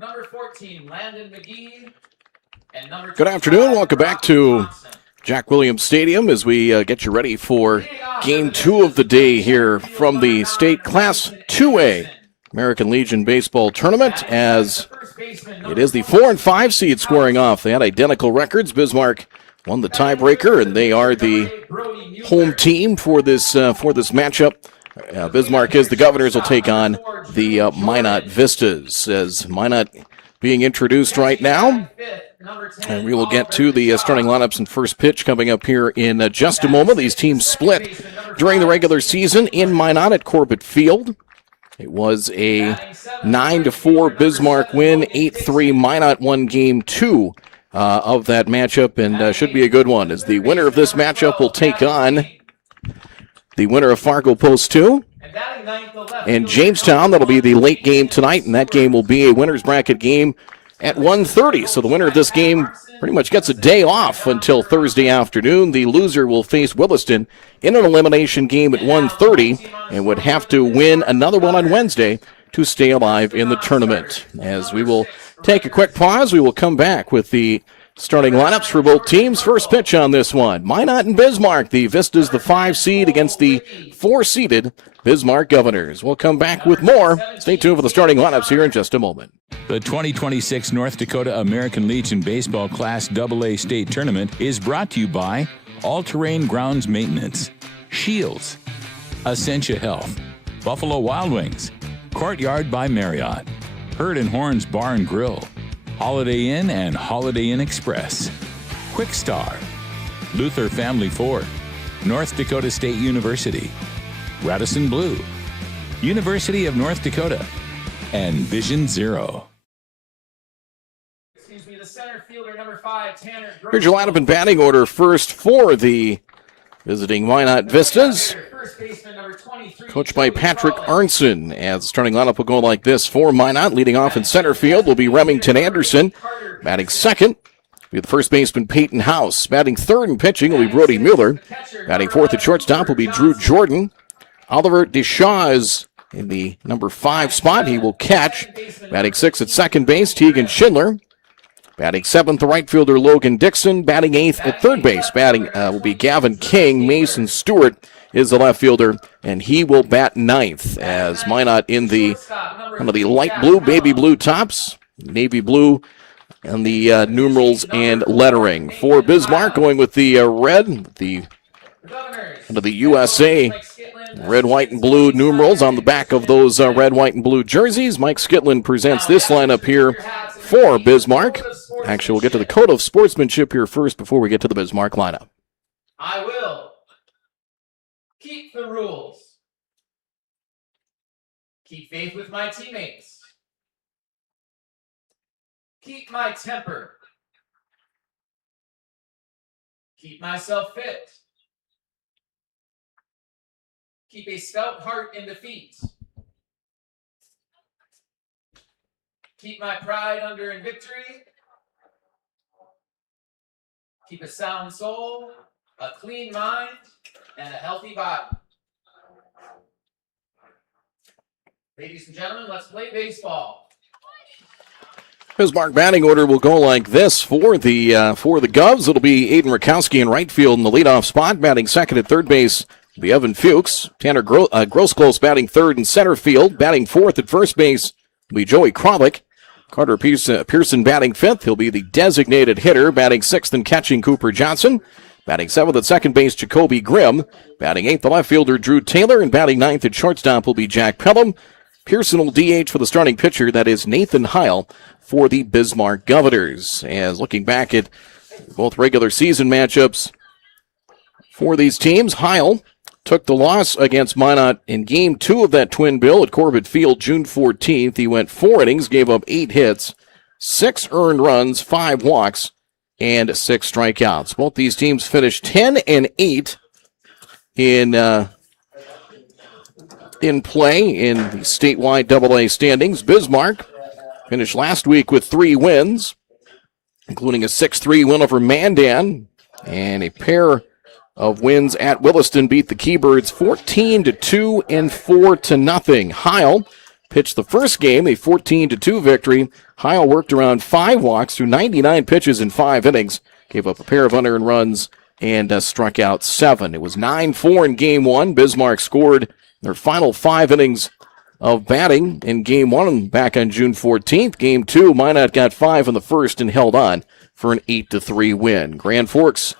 number 14, Landon McGee. And number Good afternoon. Welcome back to Jack Williams Stadium as we get you ready for Game 2 of the day here from the State Class 2A American Legion Baseball Tournament, as it is the 4 and 5 seed squaring off. They had identical records. Bismarck won the tiebreaker, and they are the home team for this matchup. Bismarck is the Governors will take on the Minot Vistas, as Minot being introduced right now. And we will get to the starting lineups and first pitch coming up here in just a moment. These teams split during the regular season in Minot at Corbett Field. It was a 9-4 Bismarck win, 8-3 Minot won Game 2 of that matchup, and should be a good one, as the winner of this matchup will take on the winner of Fargo Post 2. And Jamestown, that'll be the late game tonight, and that game will be a winner's bracket game at 1:30. So the winner of this game pretty much gets a day off until Thursday afternoon. The loser will face Williston in an elimination game at 1:30 and would have to win another one on Wednesday to stay alive in the tournament. As we will take a quick pause, we will come back with the starting lineups for both teams. First pitch on this one, Minot and Bismarck. The Vistas, the 5 seed, against the 4-seeded Bismarck Governors. We'll come back with more. Stay tuned for the starting lineups here in just a moment. The 2026 North Dakota American Legion Baseball Class AA State Tournament is brought to you by All-Terrain Grounds Maintenance, Shields, Essentia Health, Buffalo Wild Wings, Courtyard by Marriott, Herd and Horns Bar and Grill, Holiday Inn and Holiday Inn Express, Quick Star, Luther Family Ford, North Dakota State University, Radisson Blue, University of North Dakota, and Vision Zero. The center fielder, number 5, Tanner. Here's your lineup and batting order. First for the visiting Minot Vistas, coached by Patrick Arnson. As the starting lineup will go like this for Minot. Leading off in center field will be Remington Anderson. Batting second will be the first baseman Peyton House. Batting third and pitching will be Brody Mueller. Batting fourth at shortstop will be Drew Jordan. Oliver Deshaw is in the number 5 spot. He will catch. Batting sixth at second base, Tegan Schindler. Batting seventh, the right fielder Logan Dixon. Batting eighth at third base. Batting will be Gavin King. Mason Stewart is the left fielder, and he will bat ninth, as Minot in the one of the light blue, baby blue tops, navy blue, and the numerals and lettering. For Bismarck, going with the red, the under the USA red, white, and blue numerals on the back of those red, white, and blue jerseys. Mike Skitlin presents this lineup here for Bismarck. Actually, we'll get to the code of sportsmanship here first before we get to the Bismarck lineup. I will keep the rules. Keep faith with my teammates. Keep my temper. Keep myself fit. Keep a stout heart in defeat. Keep my pride under in victory. Keep a sound soul, a clean mind, and a healthy body. Ladies and gentlemen, let's play baseball. Bismarck batting order will go like this for the Govs. It'll be Aiden Rakowski in right field in the leadoff spot. Batting second at third base will be Evan Fuchs. Tanner Grosclose batting third in center field. Batting fourth at first base will be Joey Kralik. Carter Pearson batting fifth. He'll be the designated hitter. Batting sixth and catching Cooper Johnson. Batting seventh at second base, Jacoby Grimm. Batting eighth, the left fielder, Drew Taylor. And batting ninth at shortstop will be Jack Pelham. Pearson will DH for the starting pitcher. That is Nathan Heil for the Bismarck Governors. As looking back at both regular season matchups for these teams, Heil took the loss against Minot in Game 2 of that twin bill at Corbett Field June 14th. He went 4 innings, gave up 8 hits, 6 earned runs, 5 walks, and 6 strikeouts. Both these teams finished 10-8 in play in the statewide AA standings. Bismarck finished last week with 3 wins, including a 6-3 win over Mandan, and a pair of wins at Williston beat the Keybirds 14-2 and 4-0. Heil pitched the first game, a 14-2 victory. Heil worked around 5 walks through 99 pitches in 5 innings, gave up a pair of unearned runs, and struck out 7. It was 9-4 in Game 1. Bismarck scored their final 5 innings of batting in Game 1 back on June 14th. Game 2, Minot got 5 in the first and held on for an 8-3 win. Grand Forks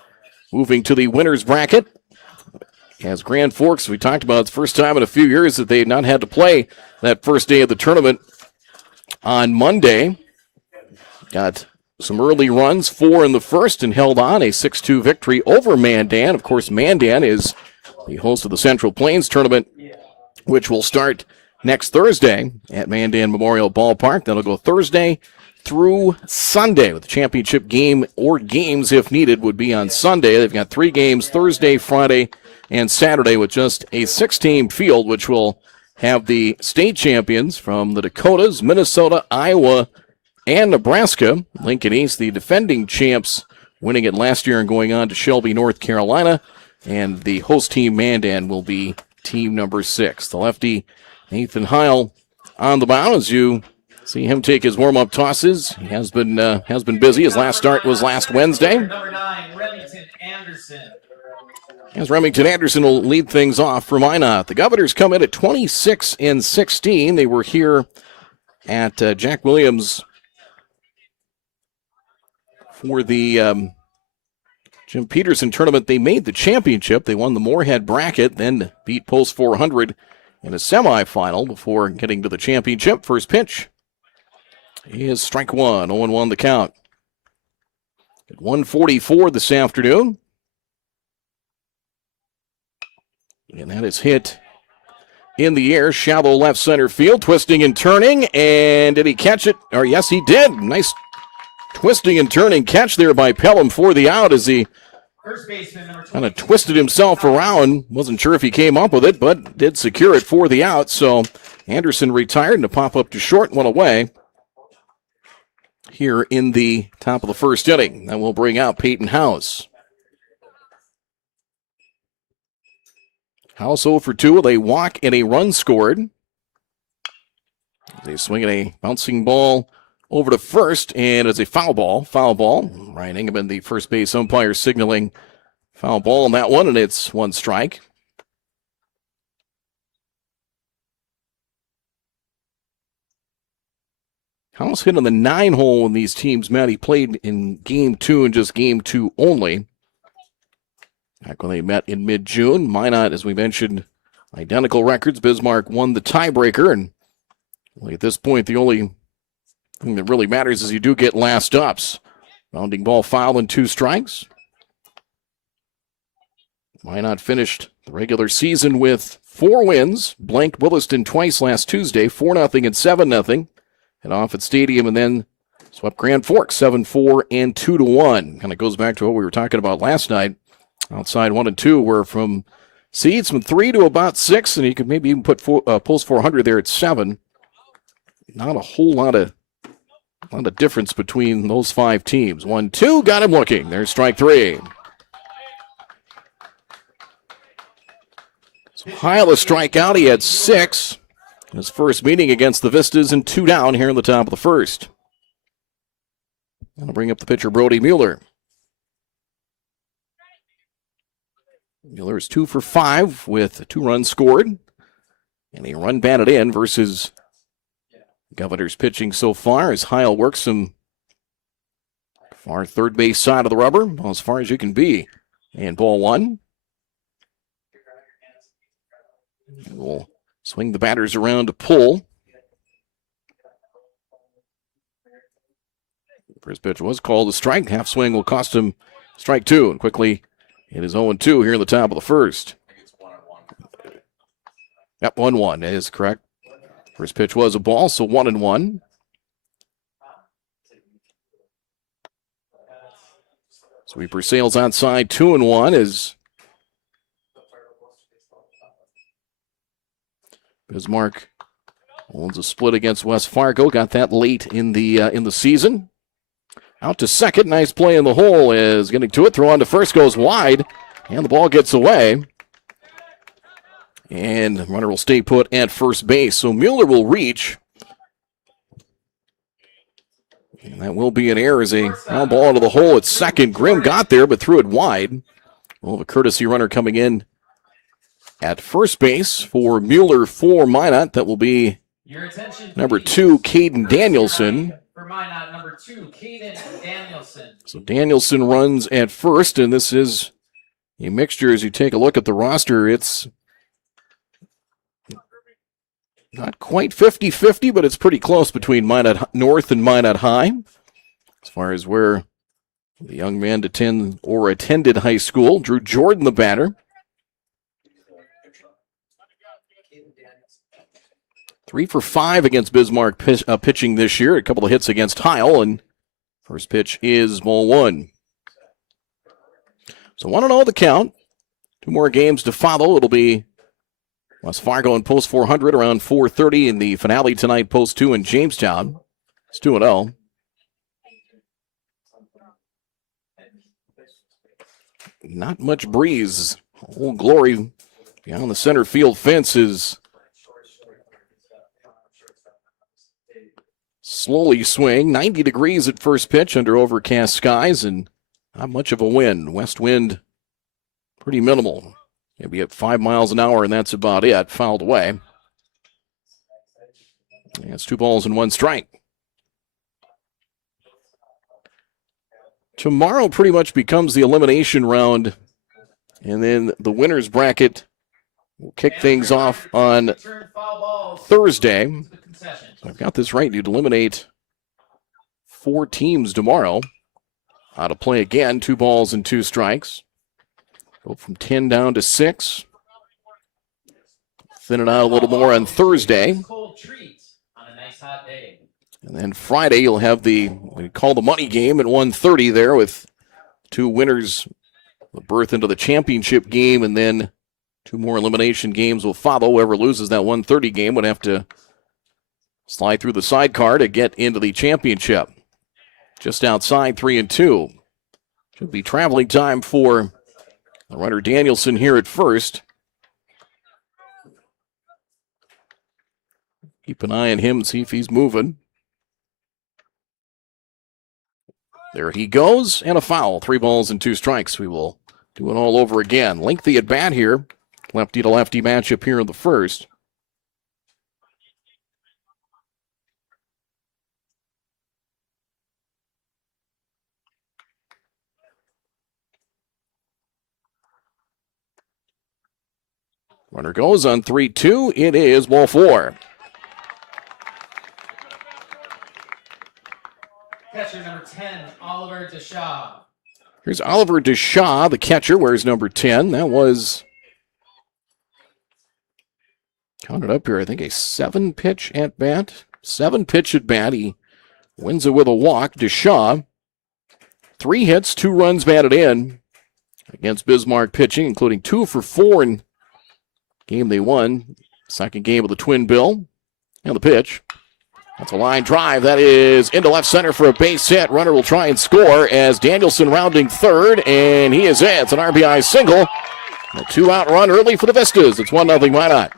moving to the winner's bracket. As Grand Forks, we talked about, it's the first time in a few years that they had not had to play that first day of the tournament on Monday. Got some early runs, 4 in the first, and held on a 6-2 victory over Mandan. Of course, Mandan is the host of the Central Plains tournament, which will start next Thursday at Mandan Memorial Ballpark. That'll go Thursday through Sunday, with the championship game or games, if needed, would be on Sunday. They've got 3 games, Thursday, Friday, and Saturday, with just a 6-team field, which will have the state champions from the Dakotas, Minnesota, Iowa, and Nebraska. Lincoln East, the defending champs, winning it last year and going on to Shelby, North Carolina. And the host team, Mandan, will be team number 6. The lefty, Nathan Heil, on the mound as you see him take his warm-up tosses. He has been busy. His last start was last Wednesday. Number 9, Remington Anderson. As Remington Anderson will lead things off for Minot. The Governors come in at 26-16. They were here at Jack Williams for the Jim Peterson tournament. They made the championship. They won the Moorhead bracket, then beat Post 400 in a semifinal before getting to the championship. First pitch is strike 1, 0-1 the count. At 1:44 this afternoon. And that is hit in the air, shallow left center field, twisting and turning. And did he catch it? Or yes, he did. Nice twisting and turning catch there by Pelham for the out as he kind of twisted himself around. Wasn't sure if he came up with it, but did secure it for the out. So Anderson retired, and to pop up to short, went away here in the top of the first inning. That will bring out Peyton House. House 0 for 2 with a walk and a run scored. They swing at a bouncing ball over to first, and it's a foul ball. Foul ball. Ryan Ingeman, the first base umpire, signaling foul ball on that one, and it's 1 strike. House hit on the 9 hole in these teams. Matt, he played in Game 2 and just Game 2 only. Back when they met in mid-June. Minot, as we mentioned, identical records. Bismarck won the tiebreaker, and at this point, the only thing that really matters is you do get last ups. Rounding ball foul and 2 strikes. Minot finished the regular season with 4 wins. Blanked Williston twice last Tuesday, 4-0 and 7-0. Head off at Stadium and then swept Grand Forks 7-4 and 2-1. Kind of goes back to what we were talking about last night. Outside 1 and 2 were from seeds from 3 to about 6, and you could maybe even put Post 400 there at 7. Not a whole lot of difference between those 5 teams. 1-2, got him looking. There's strike 3. So Heil a strikeout. He had 6. His first meeting against the Vistas, and 2 down here in the top of the first. That'll bring up the pitcher Brody Mueller. Mueller is 2 for 5 with 2 runs scored and a run batted in versus Governor's pitching so far as Heil works him far third base side of the rubber, well, as far as you can be. And ball 1. We'll swing the batters around to pull. First pitch was called a strike. Half swing will cost him strike 2, and quickly it is 0-2 here in the top of the first. Yep, 1-1 is correct. First pitch was a ball, so 1-1. Sweeper sails outside, 2-1 as Bismarck owns a split against West Fargo. Got that late in the season. Out to second. Nice play in the hole is getting to it. Throw on to first goes wide, and the ball gets away. And the runner will stay put at first base. So Mueller will reach. And that will be an error as a ground ball into the hole at second. Grimm got there but threw it wide. We'll have a courtesy runner coming in at first base for Mueller for Minot. That will be number 2, Caden Danielson. For Minot, number 2, Caden Danielson. So Danielson runs at first, and this is a mixture. As you take a look at the roster, it's not quite 50-50, but it's pretty close between Minot North and Minot High as far as where the young man attended high school. Drew Jordan, the batter. 3 for 5 against Bismarck pitching this year. A couple of hits against Heil, and first pitch is ball 1. So 1-0 the count. 2 more games to follow. It'll be West Fargo in Post 400 around 4:30 in the finale tonight, Post 2 in Jamestown. It's 2-0. Not much breeze. Old Glory beyond the center field fence is slowly swaying. 90 degrees at first pitch under overcast skies and not much of a wind. West wind pretty minimal. Maybe at 5 miles an hour, and that's about it. Fouled away. And it's 2 balls and 1 strike. Tomorrow pretty much becomes the elimination round, and then the winner's bracket will kick things off on Thursday. So I've got this right. You'd eliminate 4 teams tomorrow. How to play again, 2 balls and 2 strikes. Go from 10 down to 6. Thin it out a little more on Thursday. And then Friday, you'll have we call the money game at 1:30 there with 2 winners, the berth into the championship game, and then 2 more elimination games will follow. Whoever loses that 1:30 game would have to slide through the sidecar to get into the championship. Just outside 3-2. Should be traveling time for the runner Danielson here at first. Keep an eye on him and see if he's moving. There he goes, and a foul. 3 balls and 2 strikes. We will do it all over again. Lengthy at bat here. Lefty to lefty matchup here in the first. Runner goes on 3-2. It is ball 4. Catcher number 10, Oliver Deshaw. Here's Oliver Deshaw, the catcher, wears number 10. That was, counted up here, I think a 7-pitch at bat. 7-pitch at bat. He wins it with a walk. Deshaw, 3 hits, 2 runs batted in against Bismarck pitching, including 2 for 4 in game they won. Second game of the Twin Bill. And the pitch. That's a line drive. That is into left center for a base hit. Runner will try and score as Danielson rounding third, and he is in. It's an RBI single. A 2-out run early for the Vistas. It's 1-0 Minot.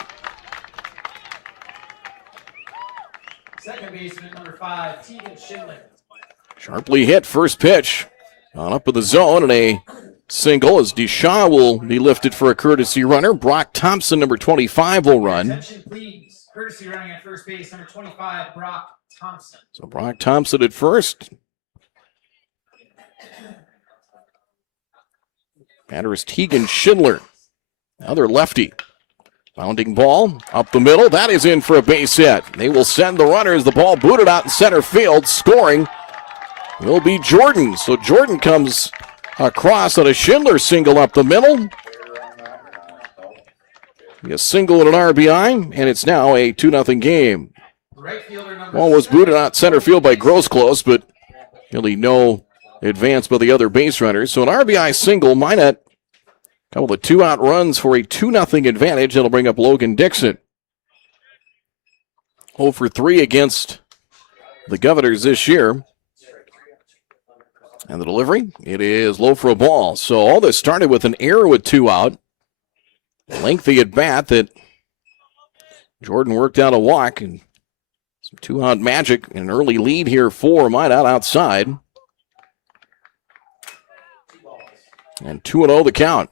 Second baseman number 5, Tegan Schindler. Sharply hit first pitch. On up in the zone, and a single as Deshaw will be lifted for a courtesy runner. Brock Thompson, number 25, will run. Attention, please. Courtesy running at first base, number 25, Brock Thompson. So Brock Thompson at first. Batter is Tegan Schindler. Another lefty. Bounding ball up the middle. That is in for a base hit. They will send the runners. The ball booted out in center field. Scoring will be Jordan. So Jordan comes across on a Schindler single up the middle. A single and an RBI, and it's now a 2-0 game. Ball was booted out center field by Grosclose, but really no advance by the other base runners. So an RBI single, Minot, a couple of 2-out runs for a 2-0 advantage. That'll bring up Logan Dixon. 0 for 3 against the Governors this year. And the delivery, it is low for a ball. So all this started with an error with 2 out. Lengthy at bat that Jordan worked out a walk and some two-out magic. An early lead here for Minot outside. And 2-0 the count.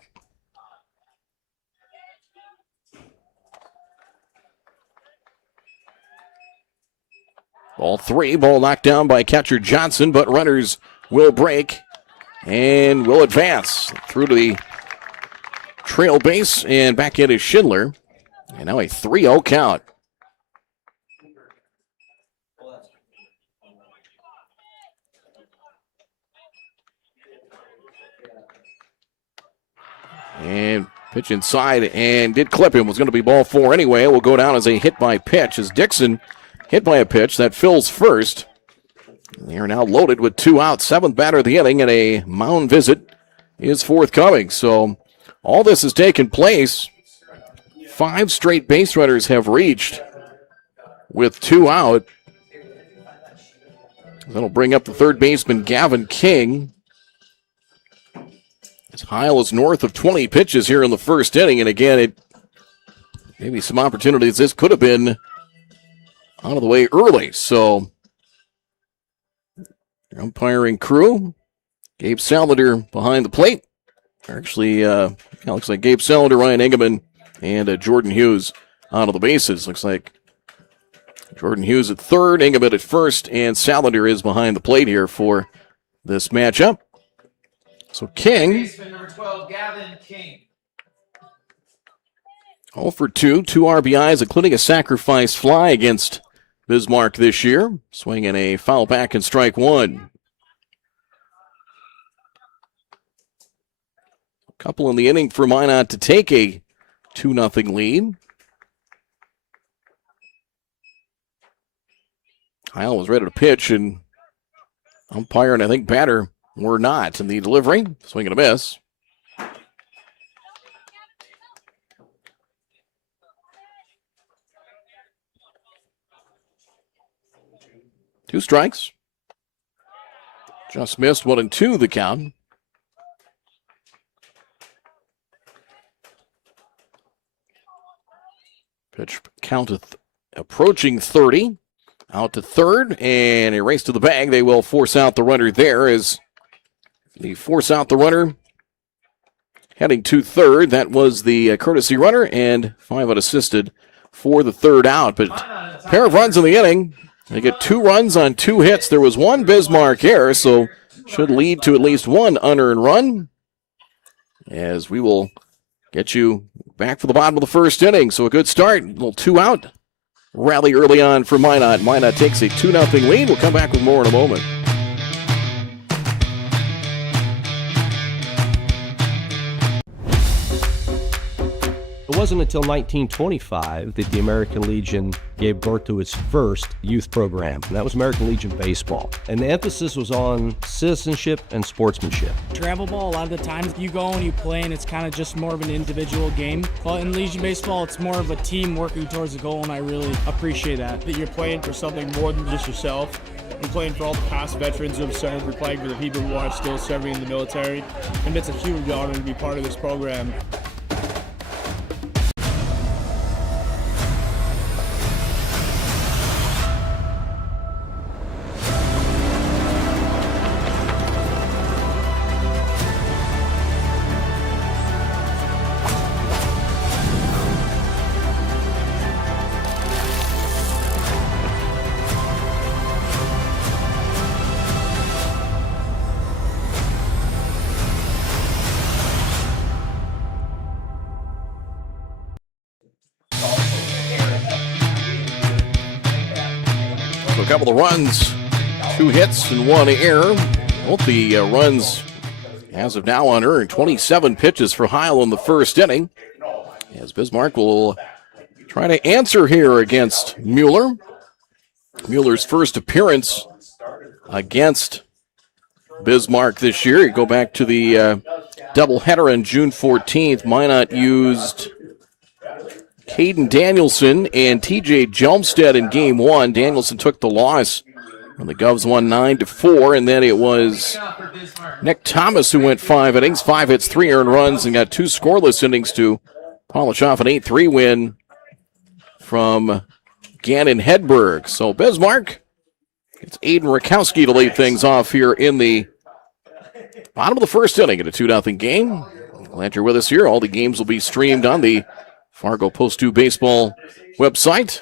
Ball three, ball knocked down by catcher Johnson, but runners will break and will advance through to the trail base and back in is Schindler. And now a 3-0 count. And pitch inside and did clip him. Was going to be ball four anyway. It will go down as a hit by pitch as Dixon hit by a pitch that fills first. They are now loaded with 2 outs. 7th batter of the inning, and a mound visit is forthcoming. So all this has taken place. 5 straight base runners have reached with 2 out. That'll bring up the third baseman, Gavin King. As Heil is north of 20 pitches here in the first inning. And again, maybe some opportunities. This could have been out of the way early. So, the umpiring crew, Gabe Salander behind the plate. Actually, looks like Gabe Salander, Ryan Engelman, and Jordan Hughes out of the bases. Looks like Jordan Hughes at third, Engelman at first, and Salander is behind the plate here for this matchup. So King, Baseman number 12, Gavin King. 0 for 2, 2 RBIs, including a sacrifice fly against Bismarck this year. Swinging a foul back and strike one. A couple in the inning for Minot to take a 2-0 lead. Heil was ready to pitch, and umpire and I think batter were not in the delivery. Swing and a miss. Two strikes. Just missed 1-2 the count. Pitch counteth approaching 30. Out to third, and a race to the bag. They will force out the runner there as they force out the runner heading to third. That was the courtesy runner, and 5 out assisted for the third out. But pair of runs in the inning. They get 2 runs on 2 hits. There was 1 Bismarck error, so should lead to at least 1 unearned run. As we will get you back for the bottom of the first inning. So a good start. A little 2 out. Rally early on for Minot. Minot takes a 2-0 lead. We'll come back with more in a moment. It wasn't until 1925 that the American Legion gave birth to its first youth program, and that was American Legion Baseball. And the emphasis was on citizenship and sportsmanship. Travel ball, a lot of the times you go and you play and it's kind of just more of an individual game. But in Legion Baseball, it's more of a team working towards a goal, and I really appreciate that. That you're playing for something more than just yourself. You're playing for all the past veterans who have served. You're playing for the people who are still serving in the military. And it's a huge honor to be part of this program. So a couple of runs, 2 hits, and 1 error. Both the runs, as of now, unearned. 27 pitches for Heil in the first inning. As Bismarck will try to answer here against Mueller. Mueller's first appearance against Bismarck this year. You go back to the doubleheader on June 14th. Minot used Caden Danielson and TJ Jelmstead in game 1. Danielson took the loss when the Govs won 9-4, and then it was Nick Thomas who went 5 innings, 5 hits, 3 earned runs, and got 2 scoreless innings to polish off an 8-3 win from Gannon Hedberg. So Bismarck, it's Aiden Rakowski to lead things off here in the bottom of the first inning in a 2-0 game. Glad you're with us here. All the games will be streamed on the Fargo Post 2 Baseball website.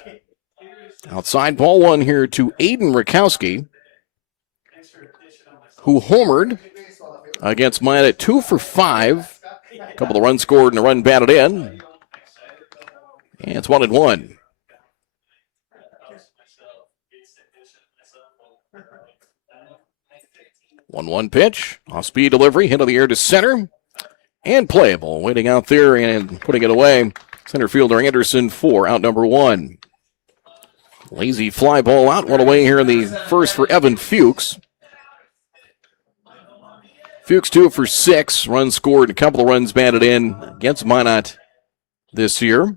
Outside ball one here to Aiden Rakowski, who homered against Minot 2 for 5. A couple of runs scored and a run batted in. And it's 1-1. 1-1 pitch. Off-speed delivery. Hit on the air to center. And playable. Waiting out there and putting it away. Center fielder Anderson for out number 1. Lazy fly ball out. One away here in the first for Evan Fuchs. Fuchs 2 for 6. Runs scored. A couple of runs batted in against Minot this year.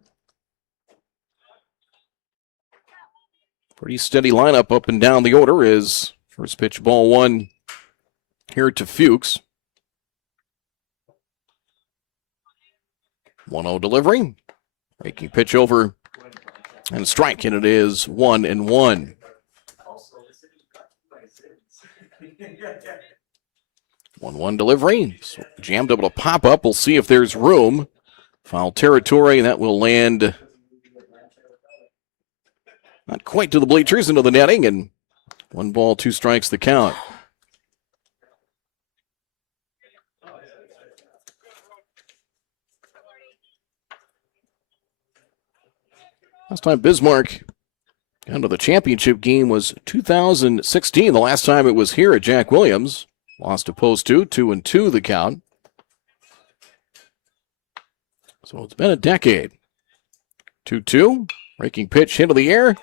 Pretty steady lineup up and down the order is first pitch ball 1 here to Fuchs. 1-0 delivery. Breaking pitch over and a strike, and it is 1-1. 1-1 delivery. So jammed able to pop up. We'll see if there's room. Foul territory. That will land not quite to the bleachers, into the netting, and 1 ball, 2 strikes the count. Last time Bismarck got into the championship game was 2016. The last time it was here at Jack Williams. Lost to Post 2, 2-2 the count. So it's been a decade. 2-2, breaking pitch into the air.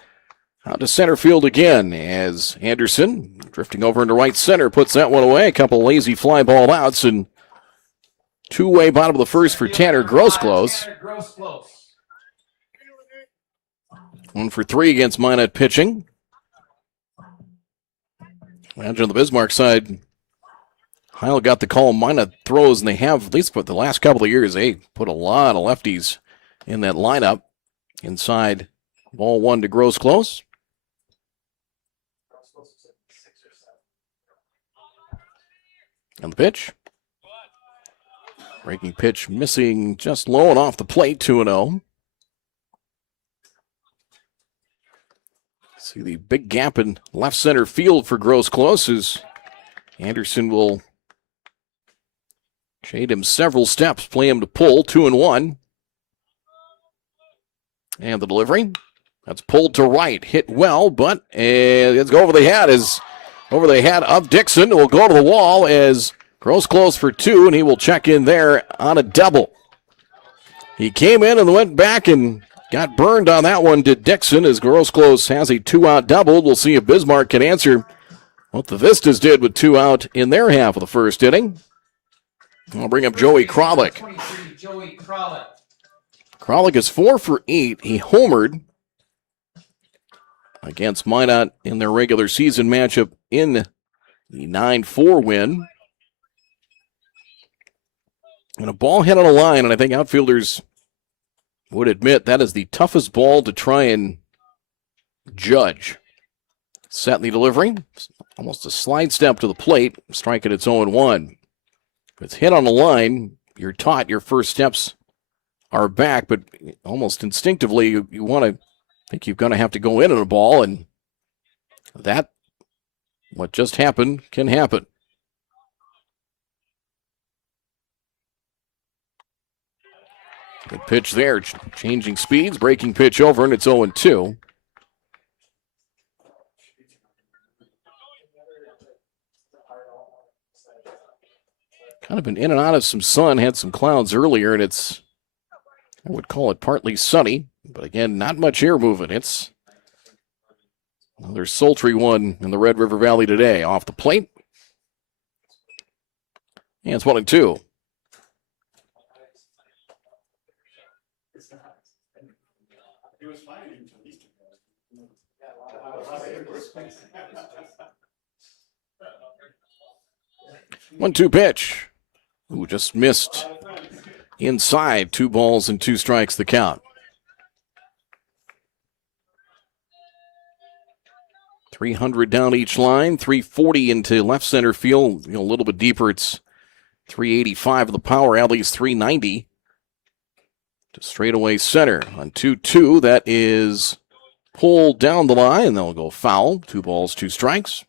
Out to center field again as Anderson, drifting over into right center, puts that one away. A couple lazy fly ball outs, and two-way bottom of the first for Tanner Grossclose. 1 for 3 against Minot pitching. Imagine on the Bismarck side, Heil got the call. Minot throws, and they have, at least for the last couple of years, they put a lot of lefties in that lineup. Inside, ball 1 to Grossclose. And the pitch. Breaking pitch missing just low and off the plate, 2-0. See the big gap in left center field for Grossclose as Anderson will shade him several steps, play him to pull, 2-1. And the delivery. That's pulled to right. Hit well, but it's over the head of Dixon. It will go to the wall as Grossclose for 2, and he will check in there on a double. He came in and went back and got burned on that one to Dixon as Grossclose has a 2-out double. We'll see if Bismarck can answer what the Vistas did with 2 out in their half of the first inning. I'll bring up Joey Kralik. Kralik is 4 for 8. He homered against Minot in their regular season matchup in the 9-4 win. And a ball hit on a line, and I think outfielders would admit that is the toughest ball to try and judge. Set in the delivery. Almost a slide step to the plate. Strike at its 0-1. If it's hit on the line, you're taught your first steps are back, but almost instinctively you want to think you're going to have to go in on a ball, and that, what just happened, can happen. Good pitch there, changing speeds, breaking pitch over, and it's 0-2. Kind of been in and out of some sun, had some clouds earlier, and it's, I would call it partly sunny, but again, not much air movement. It's another sultry one in the Red River Valley today. Off the plate. And it's 1-2. One-two pitch. Ooh, just missed inside. 2 balls and 2 strikes the count. 300 down each line, 340 into left center field. A little bit deeper, it's 385 of the power. Alley's 390 to straightaway center on 2-2. That is pulled down the line, and they'll go foul. 2 balls, 2 strikes.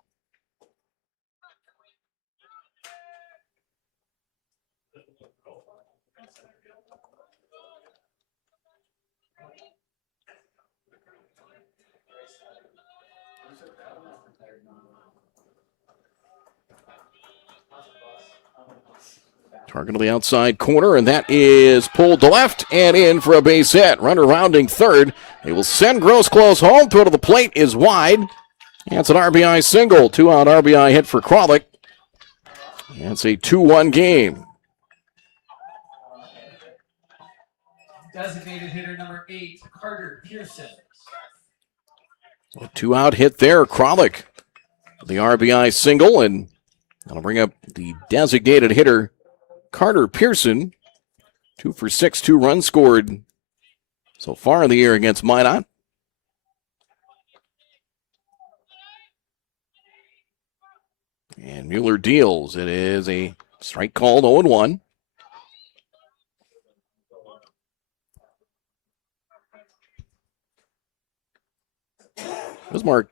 Target to the outside corner, and that is pulled to left and in for a base hit. Runner rounding third. They will send Gross close home. Throw to the plate is wide. That's an RBI single. 2-out RBI hit for Kralik. That's a 2-1 game. Designated hitter number 8, Carter Pearson. A 2-out hit there. Kralik, the RBI single, and that'll bring up the designated hitter, Carter Pearson. 2 for 6, 2 runs scored so far in the year against Minot. And Mueller deals. It is a strike called 0-1. Bismarck,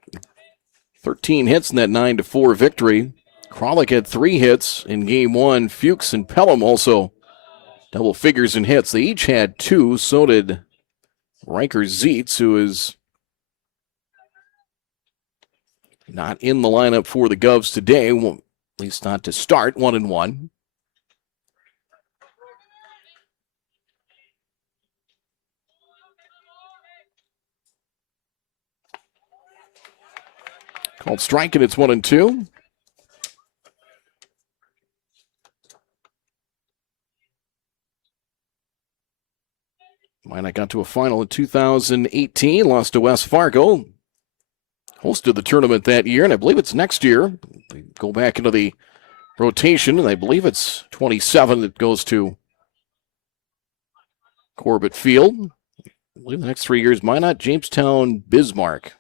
13 hits in that 9-4 victory. Kralik had 3 hits in game 1. Fuchs and Pelham also double figures in hits. They each had 2. So did Riker Zietz, who is not in the lineup for the Govs today. Well, at least not to start. 1-1. Called strike, and it's 1-2. Minot got to a final in 2018, lost to West Fargo. Hosted the tournament that year, and I believe it's next year. They go back into the rotation, and I believe it's 27 that goes to Corbett Field. I believe the next 3 years, Minot, Jamestown, Bismarck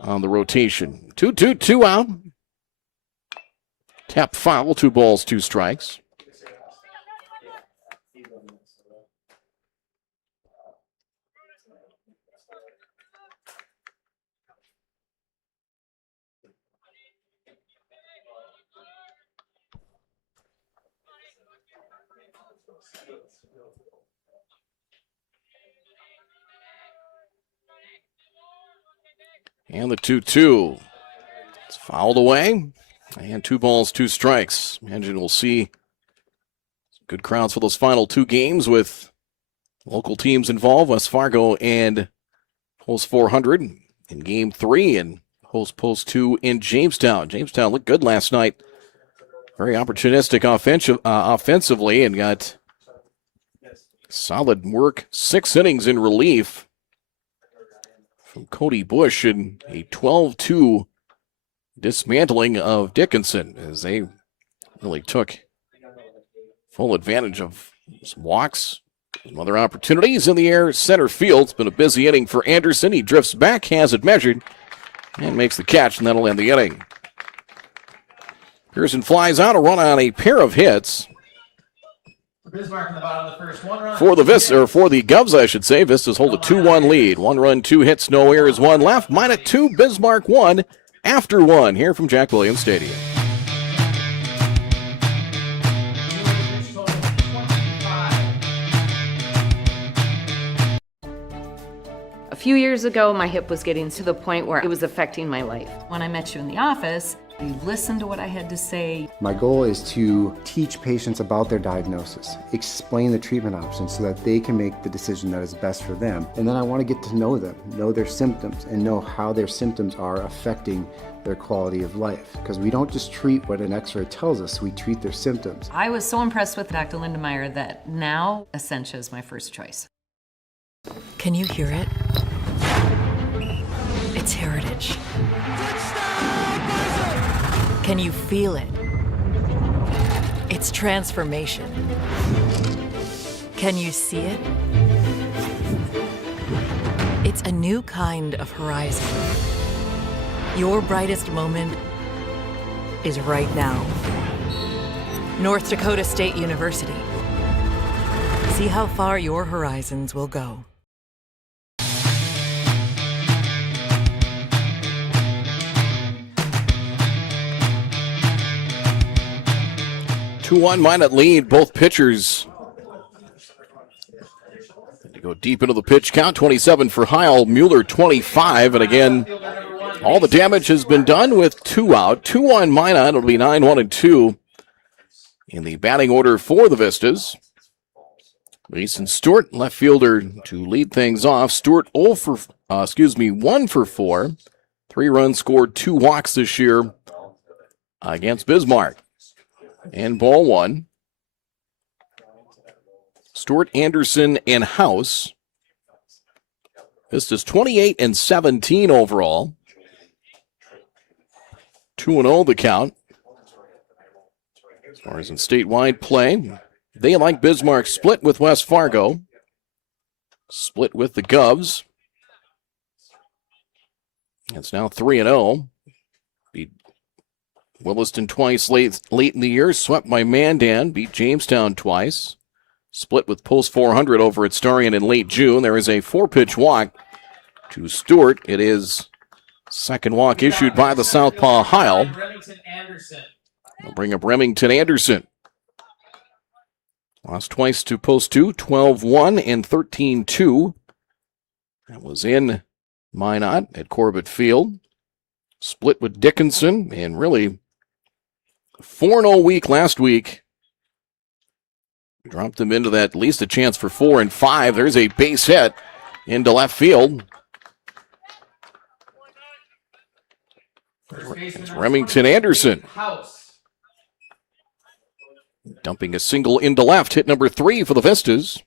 on the rotation. 2-2, 2 out. Tap foul, 2 balls, 2 strikes. And the 2-2. It's fouled away. And 2 balls, 2 strikes. Imagine we'll see good crowds for those final 2 games with local teams involved. West Fargo and Post 400 in game 3 and Post 2 in Jamestown. Jamestown looked good last night. Very opportunistic offensively and got solid work. 6 innings in relief from Cody Bush and a 12-2 dismantling of Dickinson as they really took full advantage of some walks, some other opportunities in the air. Center field. It's been a busy inning for Anderson. He drifts back, has it measured, and makes the catch, and that'll end the inning. Pearson flies out, a run on a pair of hits. Bismarck in the bottom of the first. 1 run. For the Govs, I should say. Vistas hold a 2-1 lead. 1 run, 2 hits, no errors, 1 left. Minot 2, Bismarck 1 after 1 here from Jack Williams Stadium. A few years ago, my hip was getting to the point where it was affecting my life. When I met you in the office, you listened to what I had to say. My goal is to teach patients about their diagnosis, explain the treatment options so that they can make the decision that is best for them. And then I want to get to know them, know their symptoms, and know how their symptoms are affecting their quality of life. Because we don't just treat what an x-ray tells us, we treat their symptoms. I was so impressed with Dr. Lindemeyer that now Essentia is my first choice. Can you hear it? It's heritage. Can you feel it? It's transformation. Can you see it? It's a new kind of horizon. Your brightest moment is right now. North Dakota State University. See how far your horizons will go. 2-1 Minot lead. Both pitchers to go deep into the pitch count. 27 for Heil, Mueller 25. And again, all the damage has been done with 2 out. 2-1 Minot. It'll be 9-1-2 in the batting order for the Vistas. Mason Stewart, left fielder, to lead things off. Stewart 1 for 4. 3 runs scored, 2 walks this year against Bismarck. And ball 1. Stewart, Anderson, and House. Vistas 28-17 overall. 2-0 the count. As far as in statewide play, they, like Bismarck, split with West Fargo. Split with the Govs. It's now 3-0. Beat Williston twice late in the year. Swept by Mandan. Beat Jamestown twice. Split with Post 400 over at Starion in late June. There is a 4-pitch walk to Stewart. It is second walk issued by the southpaw Heil. We'll bring up Remington Anderson. Lost twice to Post 2, 12-1 and 13-2. That was in Minot at Corbett Field. Split with Dickinson, and really 4-0 week last week. Dropped them into that, at least a chance for 4 and 5. There's a base hit into left field. It's Remington Anderson. Dumping a single into left, hit number 3 for the Vistas.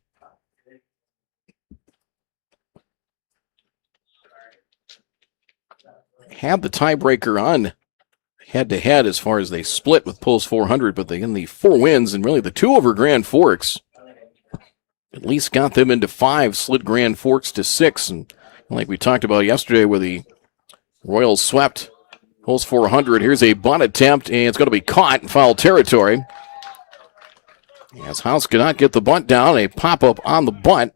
Had the tiebreaker on head-to-head as far as they split with Post 400, but they in the 4 wins, and really the 2 over Grand Forks at least got them into 5, slid Grand Forks to 6, and like we talked about yesterday where the Royals swept Post 400, here's a bunt attempt, and it's going to be caught in foul territory. As House cannot get the bunt down, a pop-up on the bunt,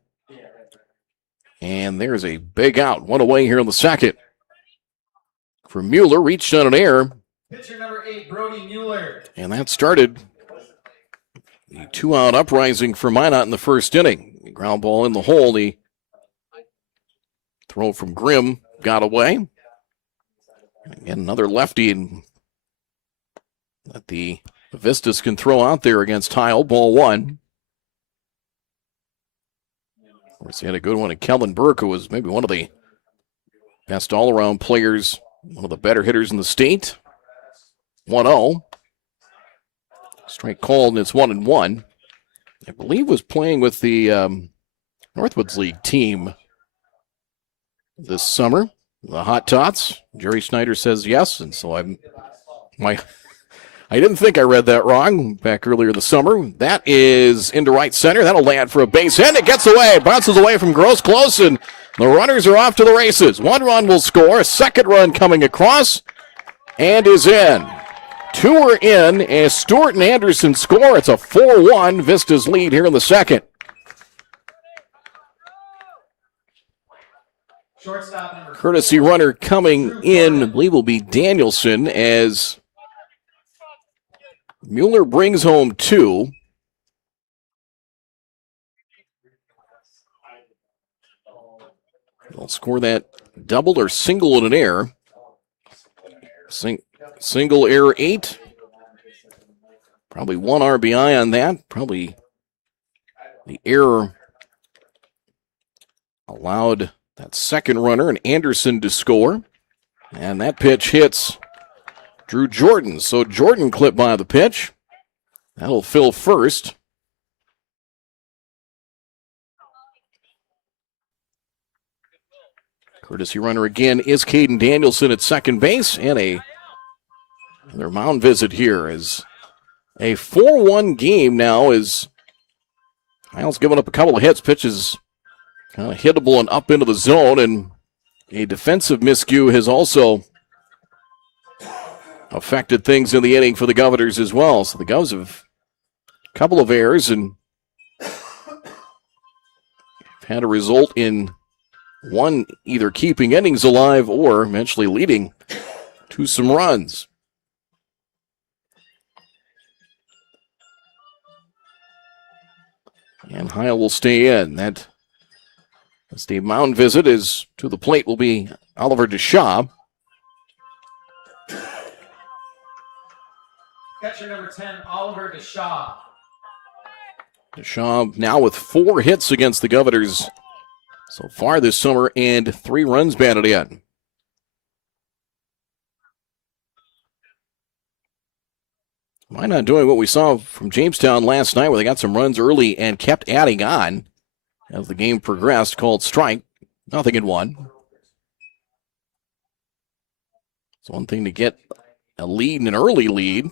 and there's a big out, 1 away here in the second. For Mueller, reached on an error. Pitcher number 8, Brody Mueller. And that started the 2-out uprising for Minot in the first inning. The ground ball in the hole. The throw from Grimm got away. Again, another lefty that the Vistas can throw out there against Heil. Ball 1. Of course, he had a good one at Kellen Burke, who was maybe one of the best all-around players, one of the better hitters in the state. 1-0. Strike called, and it's 1-1. I believe was playing with the Northwoods League team this summer. The Hot Tots. Jerry Schneider says yes, and so I didn't think I read that wrong back earlier this summer. That is into right center. That'll land for a base hit. It gets away. Bounces away from Gross close, and the runners are off to the races. 1 run will score. A second run coming across, and is in. 2 are in as Stewart and Anderson score. It's a 4-1 Vistas lead here in the second. Courtesy runner coming in, I believe will be Danielson, as Mueller brings home 2. They'll score that double or single in an error. Single error 8. Probably 1 RBI on that. Probably the error allowed that second runner and Anderson to score. And that pitch hits Drew Jordan. So Jordan clipped by the pitch. That'll fill first. Courtesy runner again is Caden Danielson at second base, and their mound visit here is a 4-1 game now as Heil's given up a couple of hits. Pitches kind of hittable and up into the zone, and a defensive miscue has also affected things in the inning for the Governors as well. So the Govs have a couple of errors and had a result in one either keeping innings alive or eventually leading to some runs. And Heil will stay in. That as the mound visit is to the plate will be Oliver DeShaw. Catcher number 10, Oliver DeShaw. DeShaw now with 4 hits against the Governors so far this summer and 3 runs batted in. Minot doing what we saw from Jamestown last night where they got some runs early and kept adding on as the game progressed. Called strike. Nothing in 1. It's one thing to get a lead, an early lead.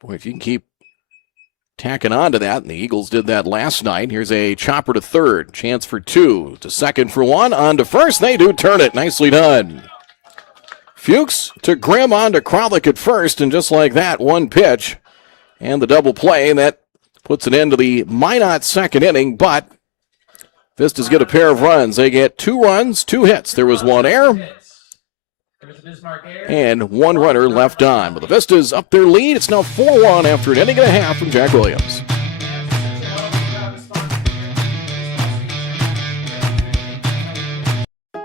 Boy, if you can keep tacking on to that, and the Eagles did that last night. Here's a chopper to third. Chance for 2. To second for 1. On to first. They do turn it. Nicely done. Fuchs to Grimm on to Kralik at first, and just like that, 1 pitch. And the double play, and that puts an end to the Minot second inning, but Vistas get a pair of runs. They get 2 runs, 2 hits. There was 1 error and 1 runner left on. But the Vistas up their lead. It's now 4-1 after an inning and a half from Jack Williams.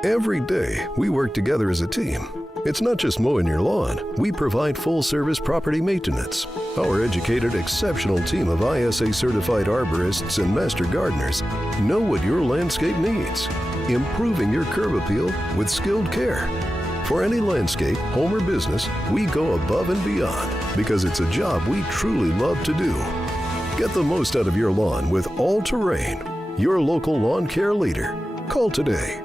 Every day, we work together as a team. It's not just mowing your lawn. We provide full-service property maintenance. Our educated, exceptional team of ISA-certified arborists and master gardeners know what your landscape needs, improving your curb appeal with skilled care. For any landscape, home or business, we go above and beyond because it's a job we truly love to do. Get the most out of your lawn with All Terrain, your local lawn care leader. Call today.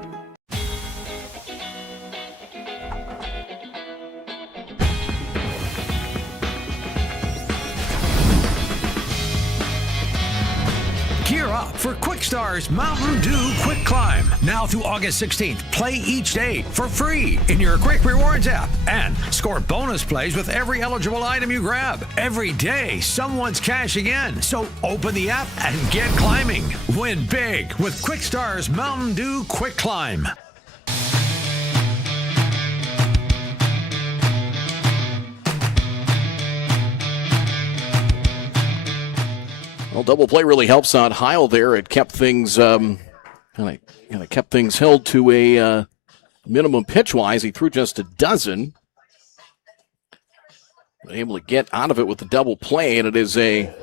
Gear up for Quickstar's Mountain Dew Quick Climb. Now through August 16th, play each day for free in your Quick Rewards app and score bonus plays with every eligible item you grab. Every day, someone's cashing in. So open the app and get climbing. Win big with Quickstar's Mountain Dew Quick Climb. Well, double play really helps out Heil there. It kept things kind of kept things held to a minimum pitch-wise. He threw just a dozen. But able to get out of it with the double play, and it is a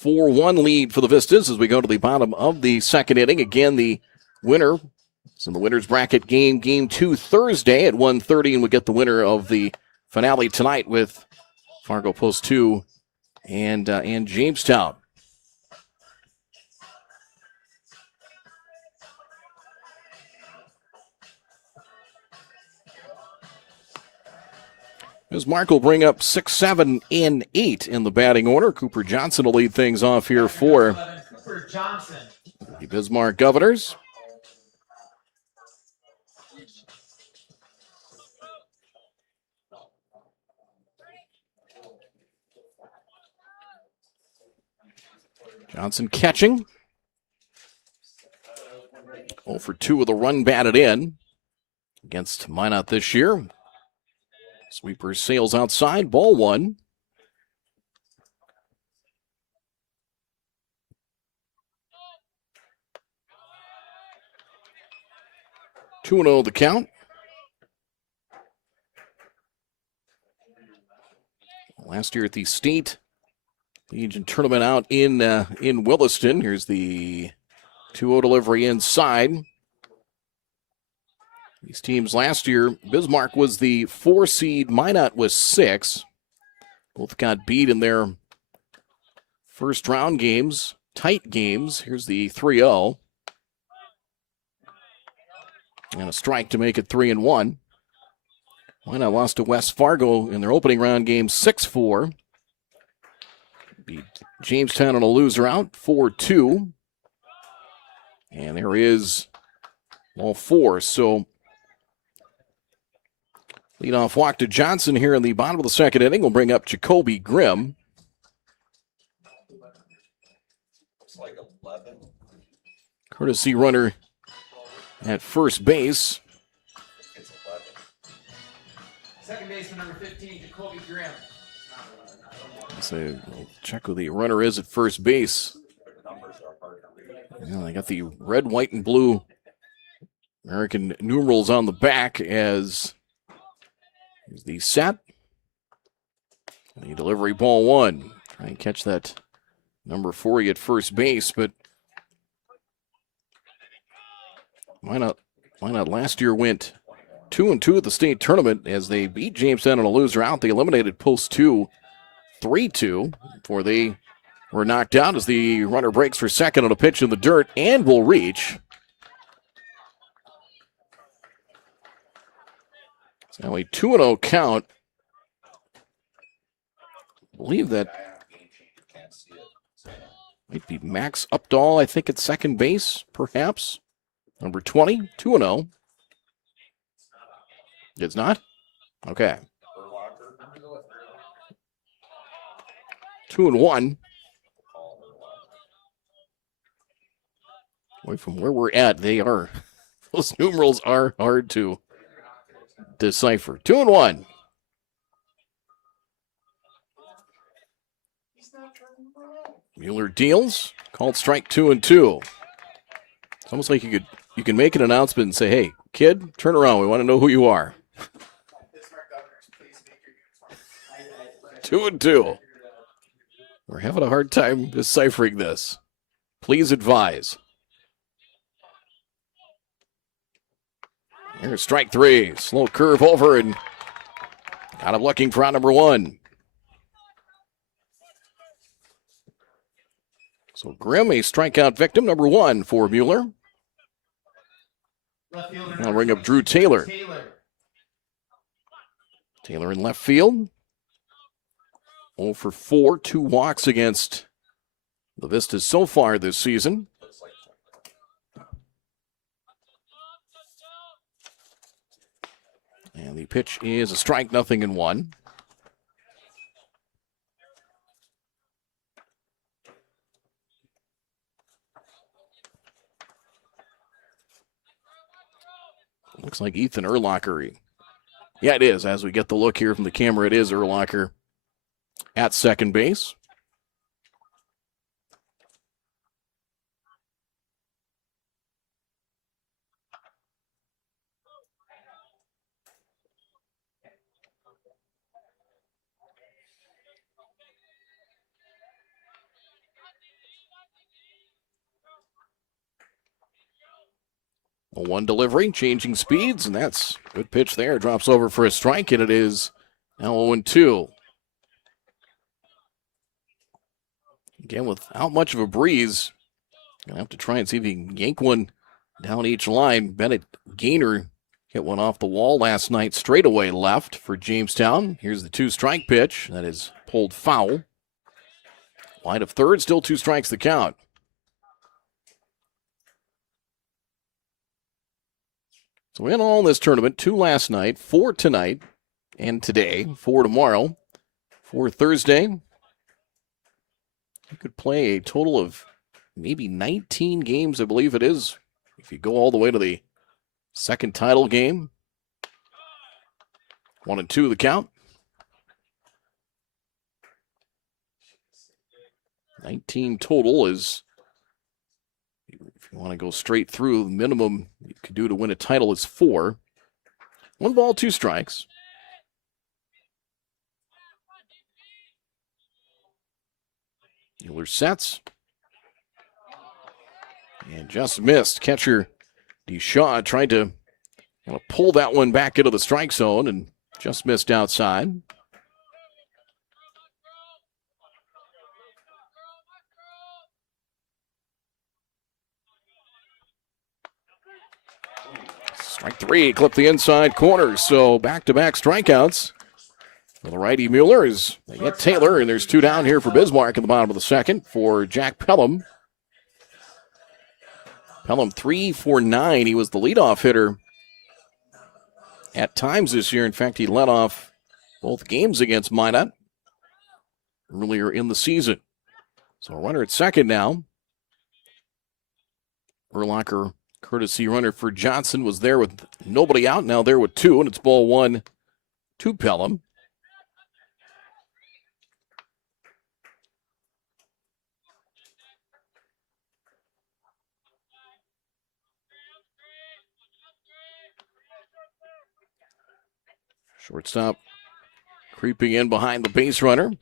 4-1 lead for the Vistas as we go to the bottom of the second inning. Again, the winner is in the winner's bracket game 2 Thursday at 1:30, and we get the winner of the finale tonight with Fargo Post 2 and Jamestown. Bismarck will bring up 6, 7, and 8 in the batting order. Cooper Johnson will lead things off here for the Bismarck Governors. Johnson catching. 0 for 2 with a run batted in against Minot this year. Sweeper sails outside, ball 1. Two 2-0 the count. Last year at the State Legion tournament out in Williston. Here's the 2-0 delivery inside. These teams last year, Bismarck was the 4 seed, Minot was 6. Both got beat in their first round games, tight games. Here's the 3-0. And a strike to make it 3-1. Minot lost to West Fargo in their opening round game 6-4. Beat Jamestown on a loser out 4-2. And there is all 4. So Leadoff walk to Johnson here in the bottom of the second inning. We'll bring up Jacoby Grimm. Courtesy runner at first base. Second baseman number 15, Jacoby Grimm. So we'll check who the runner is at first base. Well, they got the red, white, and blue American numerals on the back as the set. The delivery, ball one. Try and catch that number 40 at first base, but why not? Last year went 2-2 at the state tournament as they beat Jamestown in a loser out. They eliminated Post 2 3-2 before they were knocked out as the runner breaks for second on a pitch in the dirt and will reach. So now a 2-0 count. I believe that might be Max Updahl, I think, at second base, perhaps. Number 20, 2-0. It's not? Okay. 2-1. Away from where we're at, those numerals are hard to decipher. 2-1. Mueller deals. Called strike 2-2. It's almost like you can make an announcement and say, hey, kid, turn around. We want to know who you are. 2-2. We're having a hard time deciphering this. Please advise. Here's strike three. Slow curve over and got him looking for out number one. So Grimm, a strikeout victim, number one for Mueller. I'll bring up Drew Taylor. Taylor in left field. 0 for 4, 2 walks against the Vistas so far this season. And the pitch is a strike, 0-1. Looks like Ethan Urlacher. Yeah, it is. As we get the look here from the camera, it is Urlacher at second base. A one delivery, changing speeds, and that's a good pitch there. Drops over for a strike, and it is now 0-2. Again, without much of a breeze, gonna have to try and see if he can yank one down each line. Bennett Gaynor hit one off the wall last night, straightaway left for Jamestown. Here's the 2-strike pitch that is pulled foul. Wide of third, still 2 strikes the count. So in all in this tournament, 2 last night, 4 tonight and today, 4 tomorrow, 4 Thursday. You could play a total of maybe 19 games, I believe it is, if you go all the way to the second title game. 1-2 the count. 19 total is, if you want to go straight through, the minimum you could do to win a title is 4. 1 ball, 2 strikes. Mueller sets. And just missed. Catcher DeShaw tried to pull that one back into the strike zone and just missed outside. Strike 3, clip the inside corner. So back-to-back strikeouts for the righty Mueller as they get Taylor, and there's 2 down here for Bismarck in the bottom of the second for Jack Pelham. Pelham 3 for 9. He was the leadoff hitter at times this year. In fact, he led off both games against Minot earlier in the season. So a runner at second now. Urlacher, courtesy runner for Johnson, was there with nobody out. Now there with two, and it's ball one to Pelham. Shortstop creeping in behind the base runner.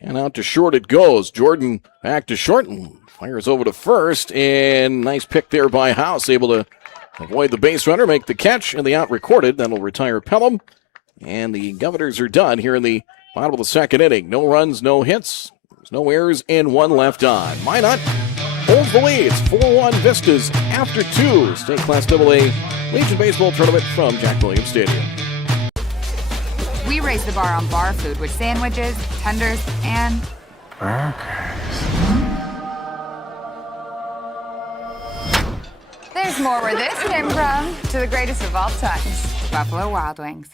And out to short it goes. Jordan back to short and fires over to first. And nice pick there by House. Able to avoid the base runner, make the catch, and the out recorded. That'll retire Pelham. And the Governors are done here in the bottom of the second inning. No runs, no hits. There's no errors, and one left on. Minot holds the lead. It's 4-1 Vistas after two. State Class AA Legion Baseball Tournament from Jack Williams Stadium. We raise the bar on bar food with sandwiches, tenders, and burgers. There's more where this came from. To the greatest of all times, Buffalo Wild Wings.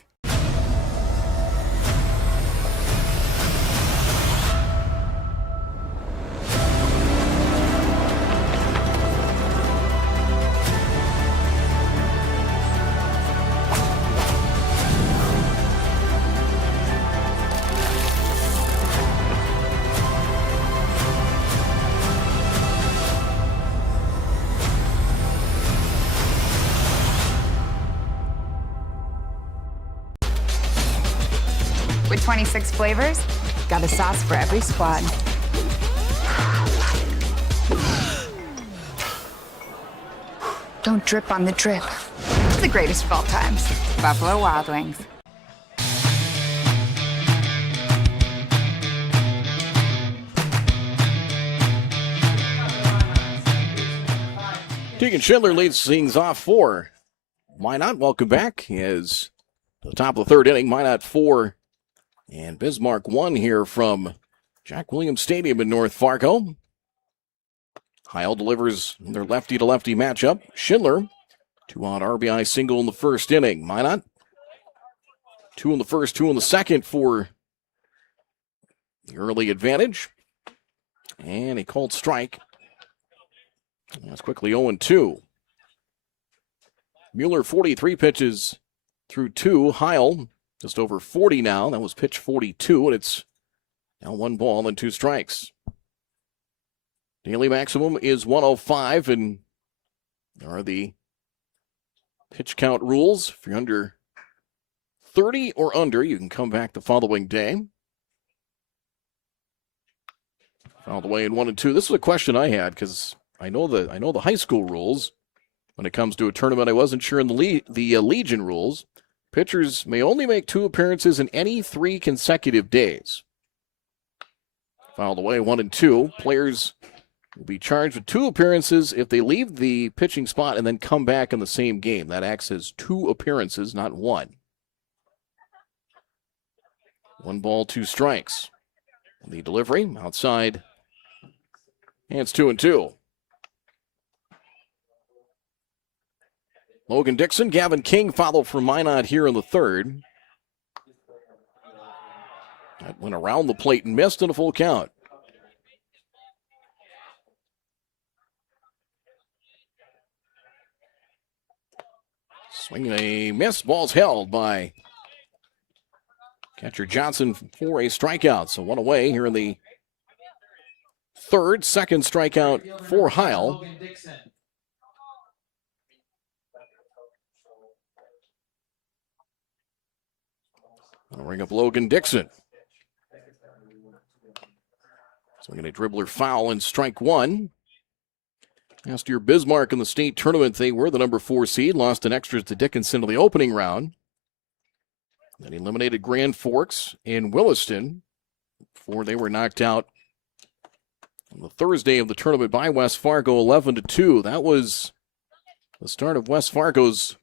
With 26 flavors, got a sauce for every squad. Don't drip on the drip. The greatest of all times, Buffalo Wild Wings. Tegan Schindler leads things off for Minot. Welcome back. As the top of the third inning, Minot 4 and Bismarck 1 here from Jack Williams Stadium in North Fargo. Heil delivers their lefty-to-lefty matchup. Schindler, 2-out RBI single in the first inning. Minot, 2 in the first, 2 in the second for the early advantage. And a called strike. That's quickly 0-2. Mueller, 43 pitches through 2. Heil, just over 40 now. That was pitch 42, and it's now 1 ball and 2 strikes. Daily maximum is 105, and there are the pitch count rules. If you're under 30 or under, you can come back the following day. Fouled away in 1-2. This was a question I had because I know the high school rules when it comes to a tournament. I wasn't sure in the Legion rules. Pitchers may only make 2 appearances in any 3 consecutive days. Fouled away 1-2. Players will be charged with 2 appearances if they leave the pitching spot and then come back in the same game. That acts as 2 appearances, not 1. 1 ball, 2 strikes. The delivery outside. And it's 2-2. Logan Dixon, Gavin King follow for Minot here in the third. That went around the plate and missed in a full count. Swing and a miss. Ball's held by catcher Johnson for a strikeout. So 1 away here in the third. Second strikeout for Heil. I'll ring up Logan Dixon. Swinging a dribbler foul and strike 1. Last year, Bismarck in the state tournament, they were the number 4 seed, lost in extras to Dickinson in the opening round. Then eliminated Grand Forks and Williston before they were knocked out on the Thursday of the tournament by West Fargo, 11-2. That was the start of West Fargo's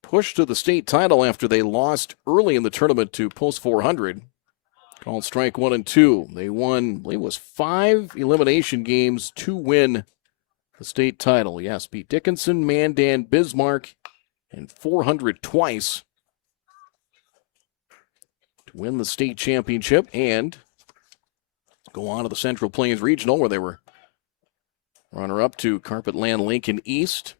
push to the state title after they lost early in the tournament to Post 400. Called strike 1-2. They won, I believe it was 5 elimination games to win the state title. Yes, beat Dickinson, Mandan, Bismarck, and 400 twice to win the state championship and go on to the Central Plains Regional, where they were runner-up to Carpetland Lincoln East.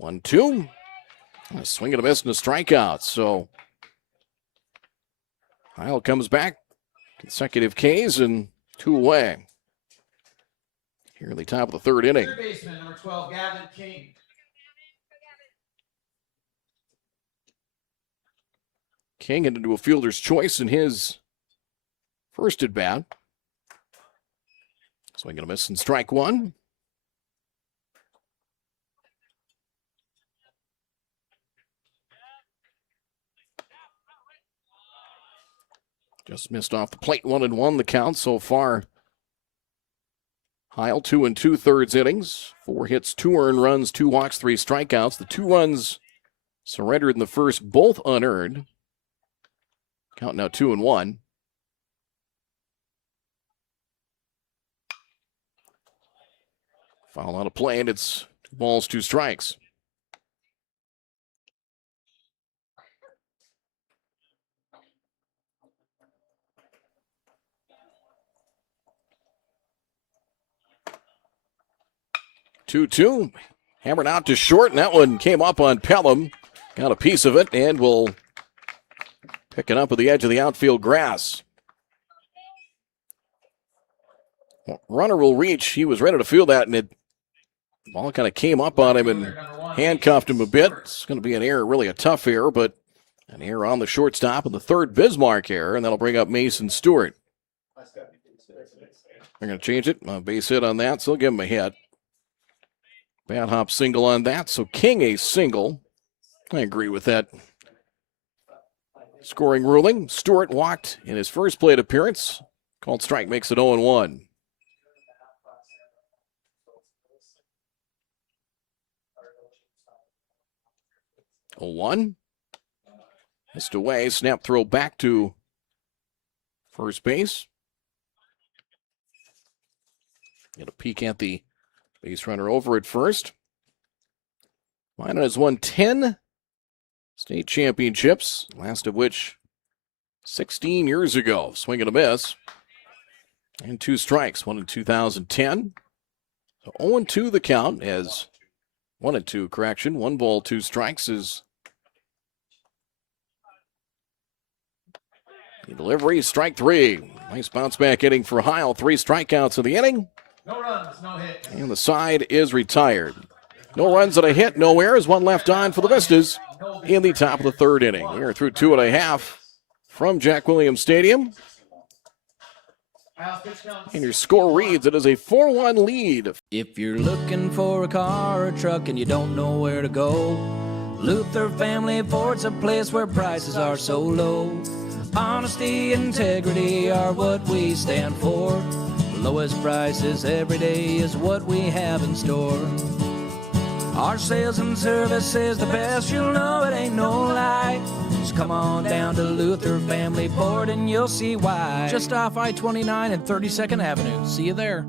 1-2. A swing and a miss and a strikeout. So Heil comes back. Consecutive Ks and 2 away. Here in the top of the third inning. Third baseman, number 12, Gavin King. King headed into a fielder's choice in his first at bat. Swing and a miss and strike one. Just missed off the plate, 1-1 the count so far. Heil, 2 2/3 innings, 4 hits, 2 earned runs, 2 walks, 3 strikeouts. The 2 runs surrendered in the first, both unearned. Count now 2-1. Foul out of play, and it's 2 balls, 2 strikes. Two, hammered out to short, and that one came up on Pelham. Got a piece of it, and will pick it up at the edge of the outfield grass. Runner will reach. He was ready to field that, and the ball kind of came up on him and handcuffed him a bit. It's going to be an error, really a tough error, but an error on the shortstop, and the third Bismarck error, and that'll bring up Mason Stewart. They're going to change it. Base hit on that, so they'll give him a hit. Bad hop single on that, so King a single. I agree with that scoring ruling. Stewart walked in his first plate appearance. Called strike makes it 0-1. A 1. Missed away. Snap throw back to first base. Get a peek at the base runner over at first. Minot has won 10 state championships, last of which 16 years ago. Swing and a miss. And 2 strikes, 1 in 2010. So 0-2 the count as 1-2, correction. 1 ball, 2 strikes is the delivery. Strike 3. Nice bounce back inning for Heil. 3 strikeouts in the inning. No runs, no hits. And the side is retired. No runs and a hit, no errors. 1 left on for the Vistas in the top of the third inning. Here through 2.5 from Jack Williams Stadium. And your score reads, it is a 4-1 lead. If you're looking for a car or a truck and you don't know where to go, Luther Family Ford's a place where prices are so low. Honesty, integrity are what we stand for. Lowest prices every day is what we have in store. Our sales and service is the best, you'll know it ain't no lie. Just come on down to Luther Family Ford and you'll see why. Just off I-29 and 32nd Avenue. See you there.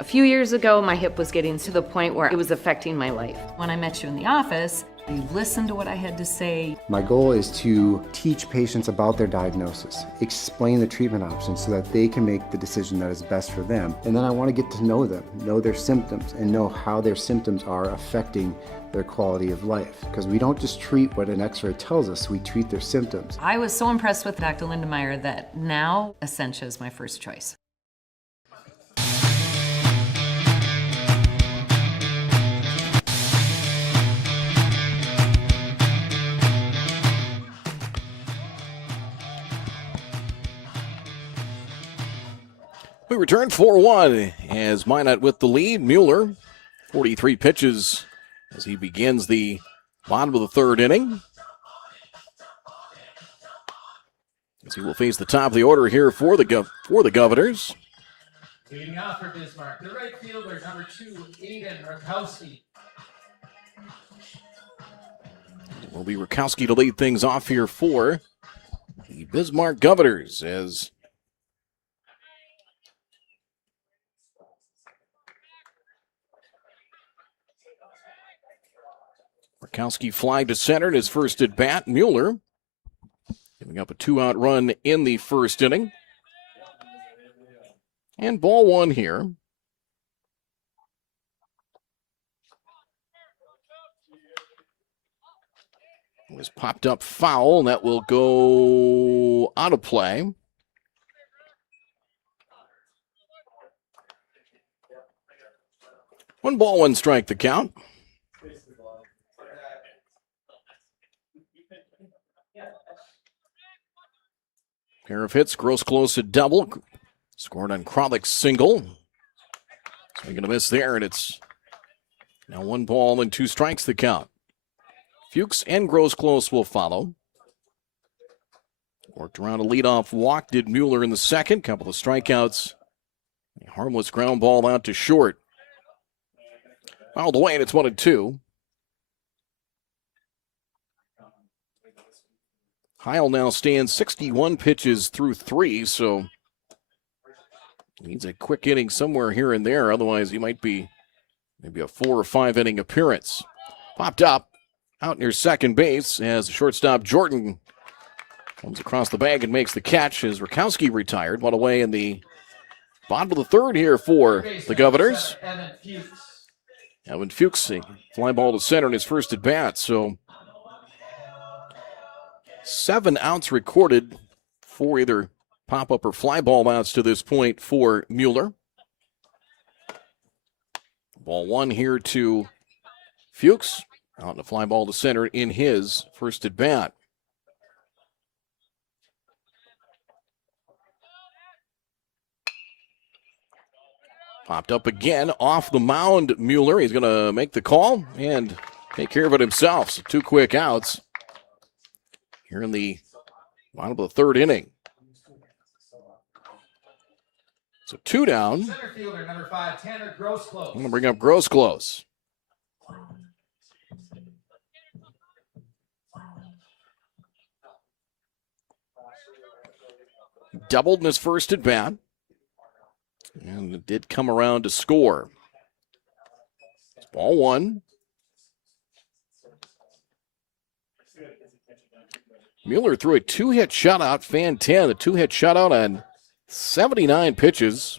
A few years ago, my hip was getting to the point where it was affecting my life. When I met you in the office, you listened to what I had to say. My goal is to teach patients about their diagnosis, explain the treatment options so that they can make the decision that is best for them. And then I want to get to know them, know their symptoms, and know how their symptoms are affecting their quality of life. Because we don't just treat what an x-ray tells us, we treat their symptoms. I was so impressed with Dr. Lindemeyer that now Essentia is my first choice. We return 4-1 as Minot with the lead. Mueller, 43 pitches as he begins the bottom of the third inning. As he will face the top of the order here for the Governors. Leading off for Bismarck, the right fielder, number 2, Aiden Rakowski. It will be Rakowski to lead things off here for the Bismarck Governors as Rakowski fly to center in his first at bat. Mueller giving up a 2-out run in the first inning. And ball one here. It was popped up foul, and that will go out of play. One ball, one strike, the count. Pair of hits, Gross close to double. Scored on Krolick's single. Swing and a miss there, and it's now 1 ball and 2 strikes, the count. Fuchs and Gross close will follow. Worked around a leadoff walk, did Mueller in the second. Couple of strikeouts. A harmless ground ball out to short. Fouled away, and it's 1-2. Heil now stands 61 pitches through 3, so needs a quick inning somewhere here and there. Otherwise, he might be maybe a 4 or 5 inning appearance. Popped up out near second base as the shortstop Jordan comes across the bag and makes the catch as Rakowski retired. One away in the bottom of the third here for the Governors. Evan Fuchs, a fly ball to center in his first at bat. So 7 outs recorded for either pop-up or fly ball outs to this point for Mueller. Ball one here to Fuchs. Out in a fly ball to center in his first at bat. Popped up again off the mound, Mueller. He's going to make the call and take care of it himself. So 2 quick outs here in the bottom of the third inning. So 2 down. Center fielder number 5, Tanner Gross-Close. I'm going to bring up Gross-Close. Doubled in his first at bat. And it did come around to score. Ball one. Mueller threw a 2-hit shutout, fan 10, a 2-hit shutout on 79 pitches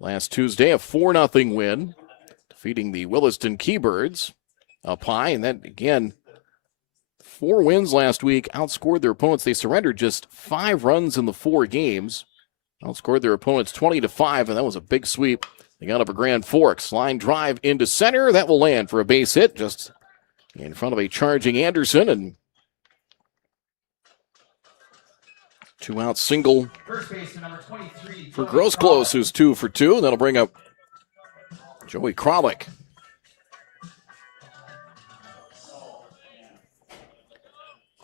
last Tuesday, a 4-0 win, defeating the Williston Keybirds up high. And then again, 4 wins last week, outscored their opponents. They surrendered just 5 runs in the 4 games. Outscored their opponents 20-5, and that was a big sweep. They got up a Grand Forks. Line drive into center. That will land for a base hit just in front of a charging Anderson. And 2-out single for Gross-Close, who's 2 for 2. That'll bring up Joey Krolick.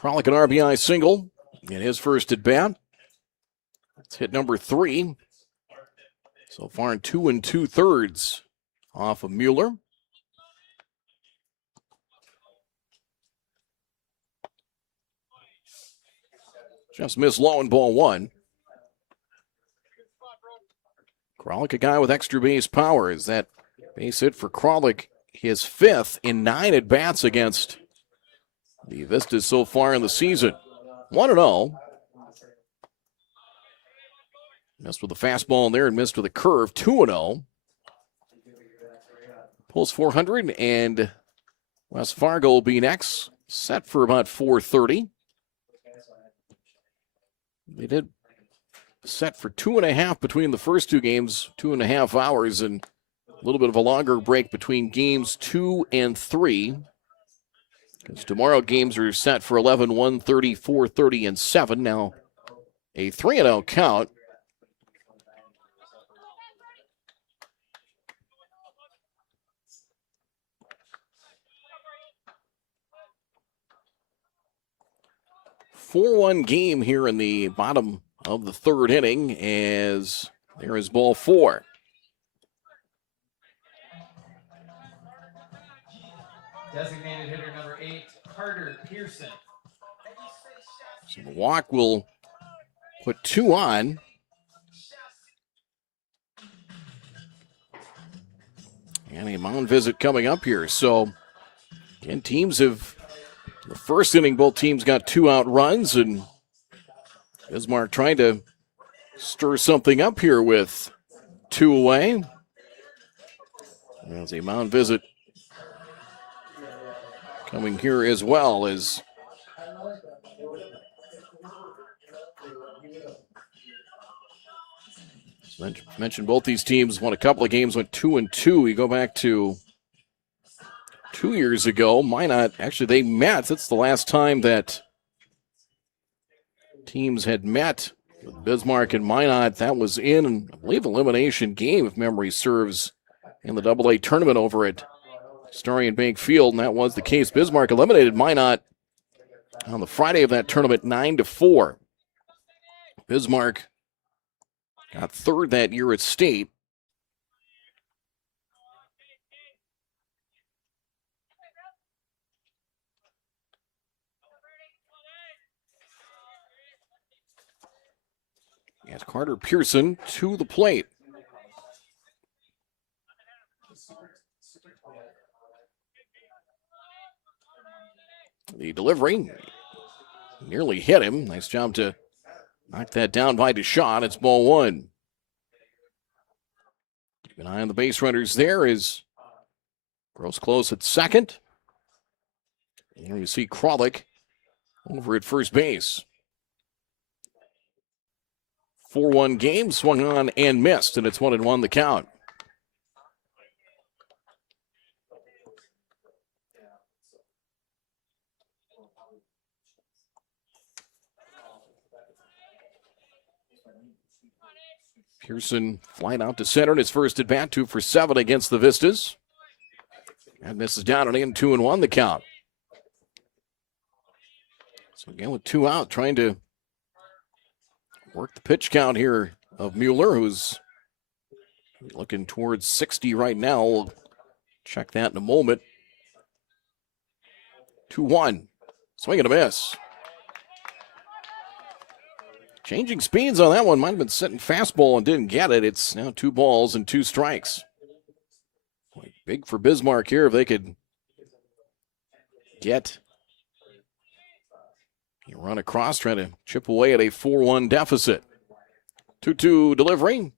Krolick an RBI single in his first at bat. It's hit number 3. So far in 2 2/3 off of Mueller. Just missed low in ball 1. Krolick, a guy with extra base power. Is that base hit for Krolick his 5th in 9 at-bats against the Vistas so far in the season. 1-0. Missed with a fastball in there and missed with a curve. 2-0. Pulls 400, and West Fargo will be next. Set for about 4:30. They did set for 2.5 between the first 2 games, 2.5 hours, and a little bit of a longer break between games 2 and 3. Because tomorrow games are set for 11, 1:30, 4:30, and 7. Now a 3-0 count. A 4-1 game here in the bottom of the third inning as there is ball 4. Designated hitter number 8, Carter Pearson. So the walk will put 2 on. And a mound visit coming up here. So, again, teams have The first inning, both teams got 2-out runs, and Bismarck trying to stir something up here with 2 away. There's a mound visit coming here as well as mentioned, both these teams won a couple of games, went 2-2. You go back to 2 years ago. Minot, actually, they met. That's the last time that teams had met. With Bismarck and Minot, that was in, I believe, elimination game, if memory serves, in the AA tournament over at Starion Bank Field, and that was the case. Bismarck eliminated Minot on the Friday of that tournament, 9-4. Bismarck got third that year at state. As Carter Pearson to the plate. The delivery nearly hit him. Nice job to knock that down by DeShawn. It's ball 1. Keep an eye on the base runners there as Gross close at second. And here you see Kralik over at first base. 4-1 game, swung on and missed, and it's 1-1 the count. Pearson flying out to center in his first at bat, 2 for 7 against the Vistas. And misses down and in, 2-1 the count. So again with 2 out, trying to work the pitch count here of Mueller, who's looking towards 60 right now. We'll check that in a moment. 2-1. Swing and a miss. Changing speeds on that one. Might have been sitting fastball and didn't get it. It's now 2 balls and 2 strikes. Boy, big for Bismarck here if they could get a run across, trying to chip away at a 4-1 deficit. 2-2 delivery.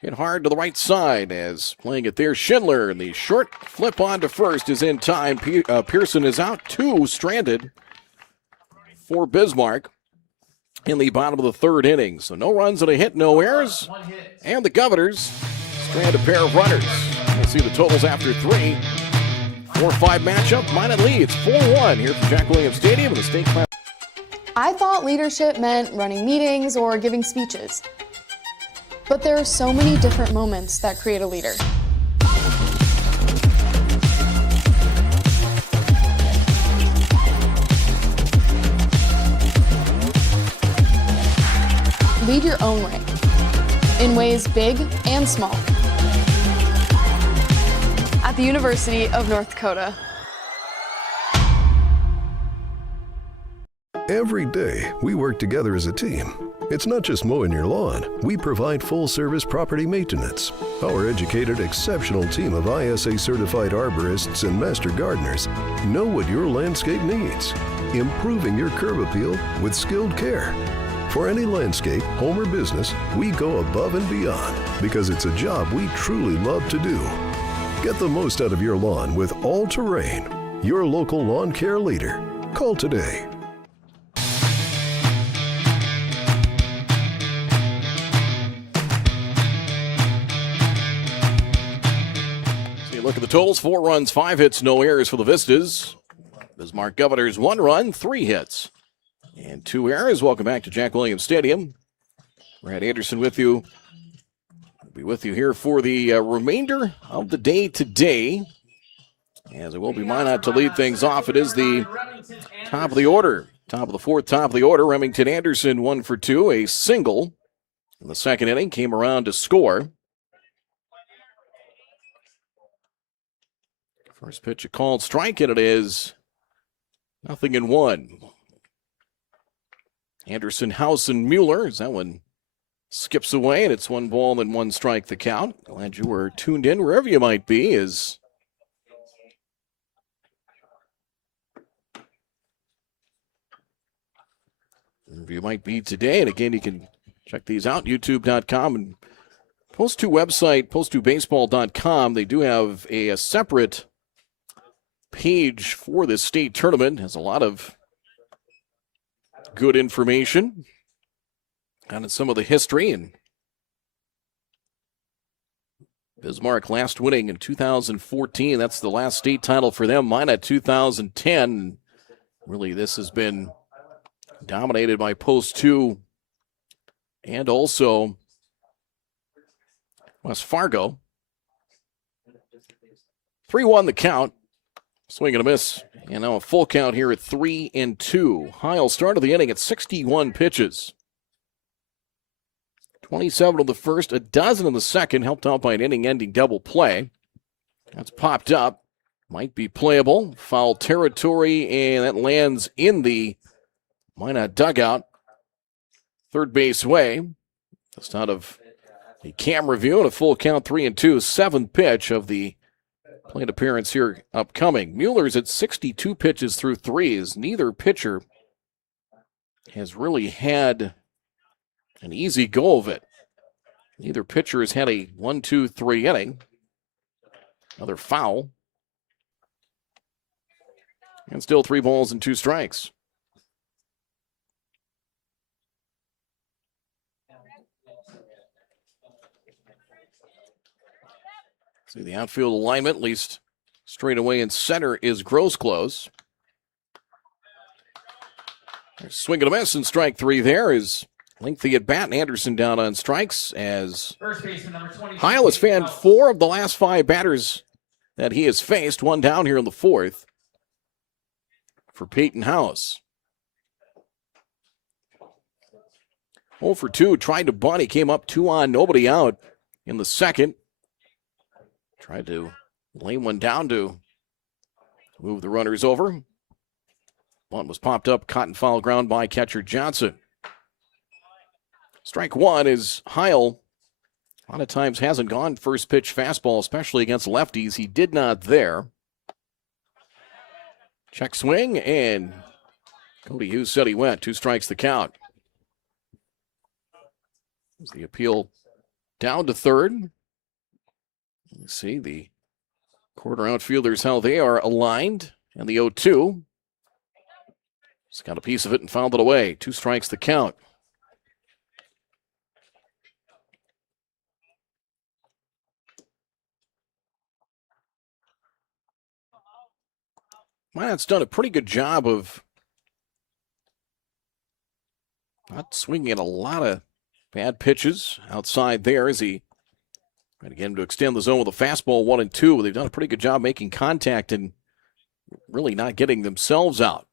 Hit hard to the right side as playing it there. Schindler, and the short flip on to first is in time. Pearson is out. 2 stranded for Bismarck in the bottom of the 3rd inning. So no runs and a hit, no errors. And the Governors strand a pair of runners. We'll see the totals after 3. 4-5 matchup. Minot leads 4-1 here from Jack Williams Stadium in the state class. I thought leadership meant running meetings or giving speeches. But there are so many different moments that create a leader. Lead your own way, in ways big and small. At the University of North Dakota. Every day, we work together as a team. It's not just mowing your lawn. We provide full-service property maintenance. Our educated, exceptional team of ISA-certified arborists and master gardeners know what your landscape needs, improving your curb appeal with skilled care. For any landscape, home or business, we go above and beyond because it's a job we truly love to do. Get the most out of your lawn with All Terrain, your local lawn care leader. Call today. Look at the totals. 4 runs, 5 hits, no errors for the Vistas. Bismarck Governors 1 run, 3 hits, and 2 errors. Welcome back to Jack Williams Stadium. Brad Anderson with you. I'll be with you here for the remainder of the day today. As it will be Minot to lead things off. It is the top of the order. Top of the 4th, top of the order. Remington Anderson 1 for 2. A single in the 2nd inning. Came around to score. First pitch, a called strike, and it is 0-1. Anderson, House, and Mueller, as that one skips away, and it's 1 ball and 1 strike the count. Glad you were tuned in wherever you might be, as wherever you might be today. And again, you can check these out, youtube.com and Post2 website, post2baseball.com. They do have a separate page for this state tournament. It has a lot of good information on some of the history. And Bismarck last winning in 2014. That's the last state title for them. Minot 2010. Really, this has been dominated by Post2 and also West Fargo. 3-1 the count. Swing and a miss. And now a full count here at 3-2. Heil started the inning at 61 pitches. 27 of the first, a dozen in the second, helped out by an inning-ending double play. That's popped up. Might be playable. Foul territory, and that lands in the Minot dugout. Third base way. Just out of a camera view and a full count, 3-2. Seventh pitch of the plate appearance here upcoming. Mueller's at 62 pitches through threes. Neither pitcher has really had an easy go of it. Neither pitcher has had a 1-2-3 inning. Another foul. And still 3 balls and 2 strikes. See the outfield alignment, at least straight away in center, is Grosclose. Swing and a miss, and strike 3 there is lengthy at bat, and Anderson down on strikes as Heil has fanned 4 of the last 5 batters that he has faced. 1 down here in the 4th for Peyton House. 0 for 2, tried to bunt. He came up 2 on, nobody out in the second. Tried to lay one down to move the runners over. Bunt was popped up, caught in foul ground by catcher Johnson. Strike 1 is Heil. A lot of times hasn't gone first pitch fastball, especially against lefties. He did not there. Check swing, and Cody Hughes said he went. 2 strikes the count. As the appeal down to third. You see the quarter outfielders, how they are aligned. And the 0-2. He's got a piece of it and fouled it away. 2 strikes the count. Minot's done a pretty good job of not swinging at a lot of bad pitches outside there as he trying to get him to extend the zone with a fastball 1-2. They've done a pretty good job making contact and really not getting themselves out.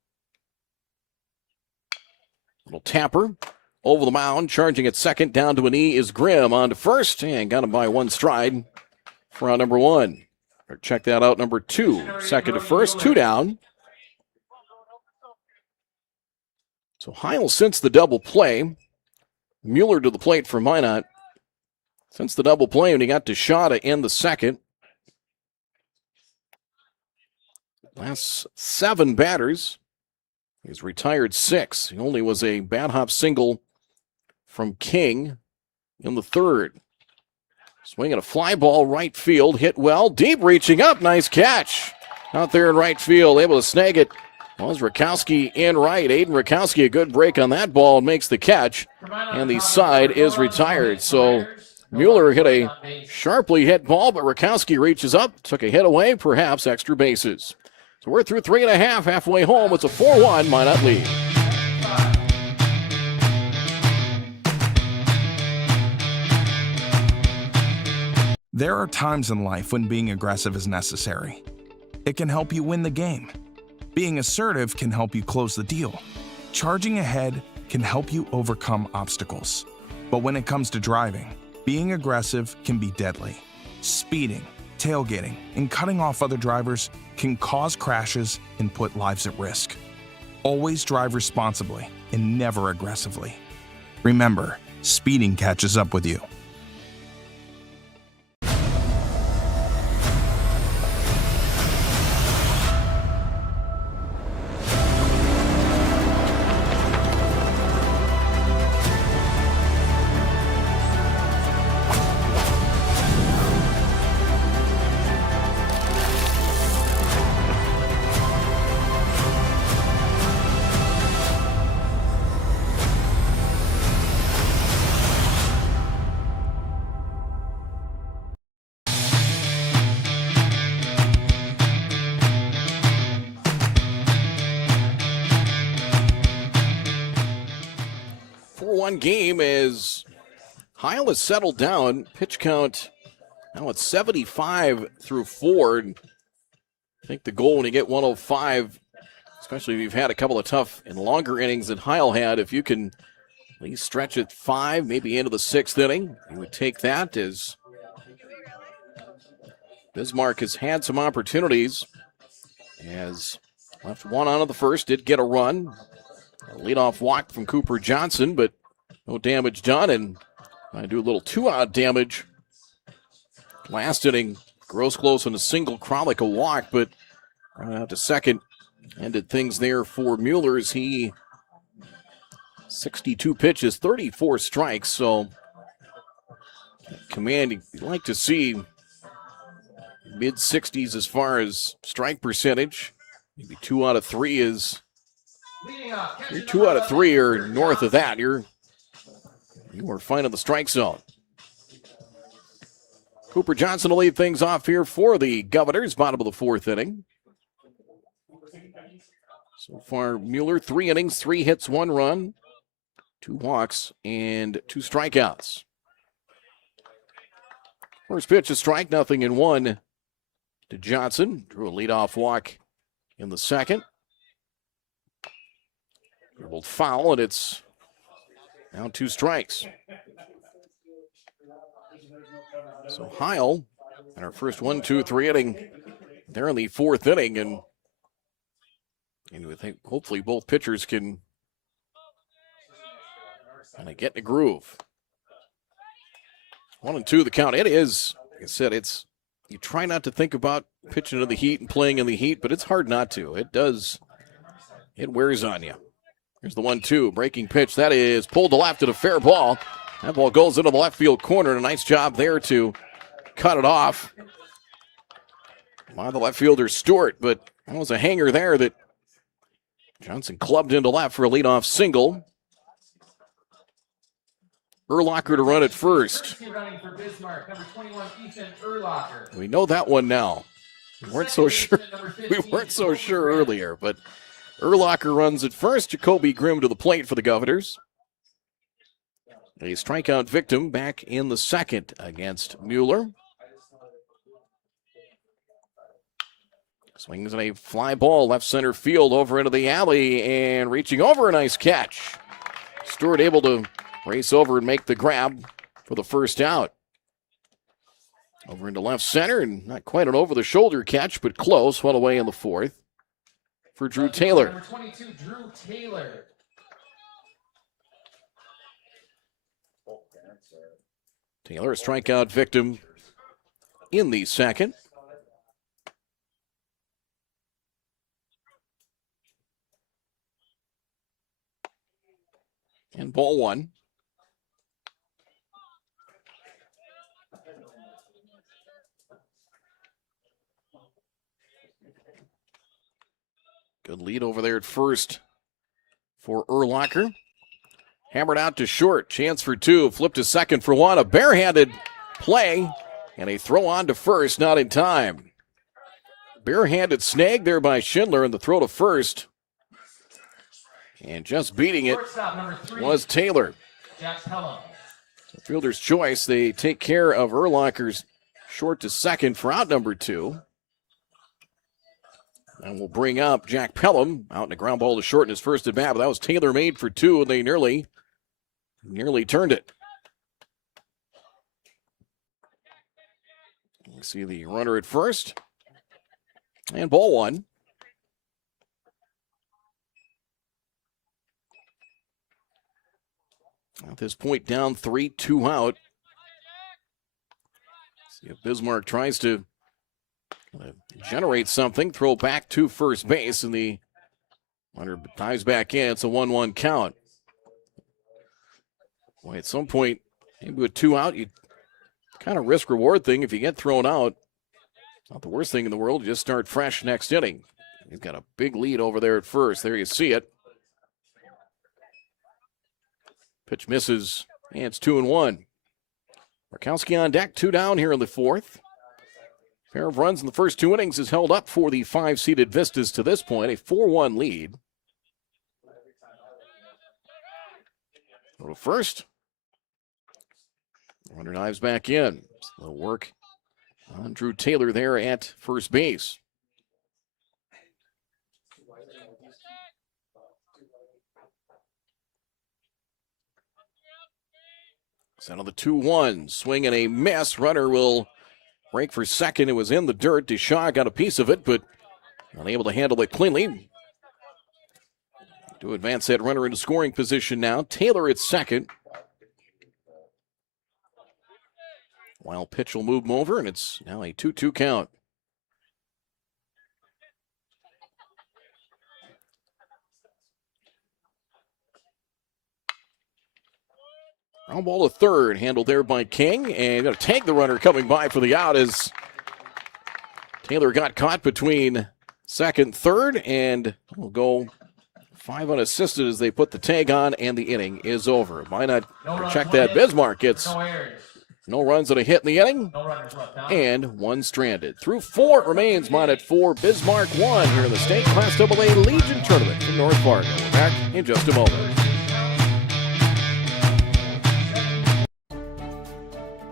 Little tapper over the mound, charging at second, down to a knee is Grimm on to first, and got him by 1 stride for out number 1. Or check that out, number 2. Second to first, 2 down. So Heil since the double play. Mueller to the plate for Minot. Since the double play, when he got to Shaw to end the second. Last 7 batters. He's retired 6. He only was a bat hop single from King in the 3rd. Swinging a fly ball right field, hit well, deep reaching up, nice catch. Out there in right field, able to snag it. Was Rakowski in right. Aiden Rakowski, a good break on that ball, and makes the catch. And the side is retired. So Mueller hit a sharply hit ball, but Rakowski reaches up, took a hit away, perhaps extra bases. So we're through 3.5, halfway home. It's a 4-1 Minot lead. There are times in life when being aggressive is necessary. It can help you win the game. Being assertive can help you close the deal. Charging ahead can help you overcome obstacles. But when it comes to driving, being aggressive can be deadly. Speeding, tailgating, and cutting off other drivers can cause crashes and put lives at risk. Always drive responsibly and never aggressively. Remember, speeding catches up with you. 4-1 game as Heil has settled down. Pitch count now it's 75 through 4. And I think the goal when you get 105, especially if you've had a couple of tough and longer innings that Heil had, if you can at least stretch it 5, maybe into the 6th inning, you would take that, as Bismarck has had some opportunities. As left one on in the first, did get a run. A leadoff walk from Cooper Johnson, but no damage done. And I do a little 2-out damage. Last inning, Gross close on a single, Kralik a walk, but running out to second. Ended things there for Mueller as he 62 pitches, 34 strikes. So command you'd like to see mid-60s as far as strike percentage. Maybe 2 out of 3 is. You're 2 out of 3 or north of that. You are fine in the strike zone. Cooper Johnson will lead things off here for the Governors, bottom of the 4th inning. So far, Mueller, 3 innings, 3 hits, 1 run, 2 walks, and 2 strikeouts. First pitch, a strike, 0-1 to Johnson. Drew a leadoff walk in the second. Dribbled foul, and it's now 2 strikes. So Heil, in our first 1-2-3 inning, they're in the 4th inning, and you would think hopefully both pitchers can kind of get in a groove. 1-2 the count. It is, like I said, you try not to think about pitching in the heat and playing in the heat, but it's hard not to. It wears on you. Here's the 1-2, breaking pitch. That is pulled to left at a fair ball. That ball goes into the left field corner, and a nice job there to cut it off by the left fielder Stewart, but that was a hanger there that Johnson clubbed into left for a leadoff single. Urlacher to run at first. We know that one now. We weren't so sure earlier, but Urlacher runs at first. Jacoby Grimm to the plate for the Governors. A strikeout victim back in the second against Mueller. Swings in a fly ball left center field over into the alley, and reaching over, a nice catch. Stewart able to race over and make the grab for the first out. Over into left center, and not quite an over-the-shoulder catch, but close. Well away in the 4th for Drew Taylor. Number 22, Drew Taylor. Taylor, a strikeout victim in the second. And ball 1. Good lead over there at first for Urlacher. Hammered out to short. Chance for 2. Flipped to second for 1. A barehanded play. And a throw on to first. Not in time. Barehanded snag there by Schindler. And the throw to first. And just beating it was Taylor. So fielder's choice. They take care of Urlacher's short to second for out number 2. And we'll bring up Jack Pelham out in a ground ball to short in his first at bat. But that was Taylor made for 2, and they nearly turned it. We see the runner at first. And ball 1. At this point, down 3, 2 out. See if Bismarck tries to generate something. Throw back to first base, and the runner dives back in. It's a 1-1 count. Boy, at some point, maybe with 2 out, you kind of risk-reward thing. If you get thrown out, it's not the worst thing in the world. You just start fresh next inning. He's got a big lead over there at first. There you see it. Pitch misses, and it's 2-1. Markowski on deck, 2 down here in the 4th. Pair of runs in the first 2 innings has held up for the 5-seeded Vistas to this point, a 4-1 lead. Go to first. Runner dives back in. Slow work on Drew Taylor there at first base. Set on the 2-1. Swing and a miss. Runner will break for second. It was in the dirt. Deshaw got a piece of it, but unable to handle it cleanly. To advance that runner into scoring position now. Taylor at second. Wild pitch will move him over, and it's now a 2-2 count. Ground ball to third, handled there by King, and going to take the runner coming by for the out as Taylor got caught between second, third, and will go 5 unassisted as they put the tag on, and the inning is over. Minot, check that. Bismarck gets no runs and a hit in the inning, and 1 stranded. Through 4 it remains. Minot 4, Bismarck 1 here in the State Class AA Legion Tournament from North Fargo. We're back in just a moment.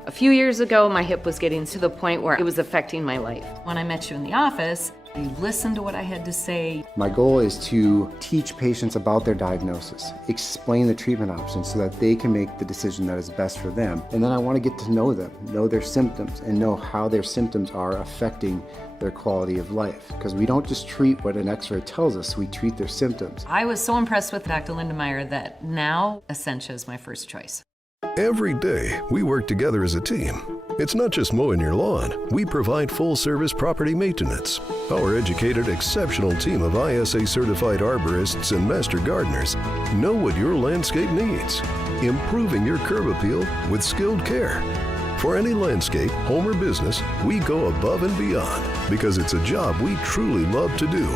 A few years ago, my hip was getting to the point where it was affecting my life. When I met you in the office, you listened to what I had to say. My goal is to teach patients about their diagnosis, explain the treatment options so that they can make the decision that is best for them. And then I want to get to know them, know their symptoms, and know how their symptoms are affecting their quality of life. Because we don't just treat what an x-ray tells us, we treat their symptoms. I was so impressed with Dr. Lindemeyer that now Essentia is my first choice. Every day, we work together as a team. It's not just mowing your lawn. We provide full-service property maintenance. Our educated, exceptional team of ISA-certified arborists and master gardeners know what your landscape needs, improving your curb appeal with skilled care. For any landscape, home or business, we go above and beyond because it's a job we truly love to do.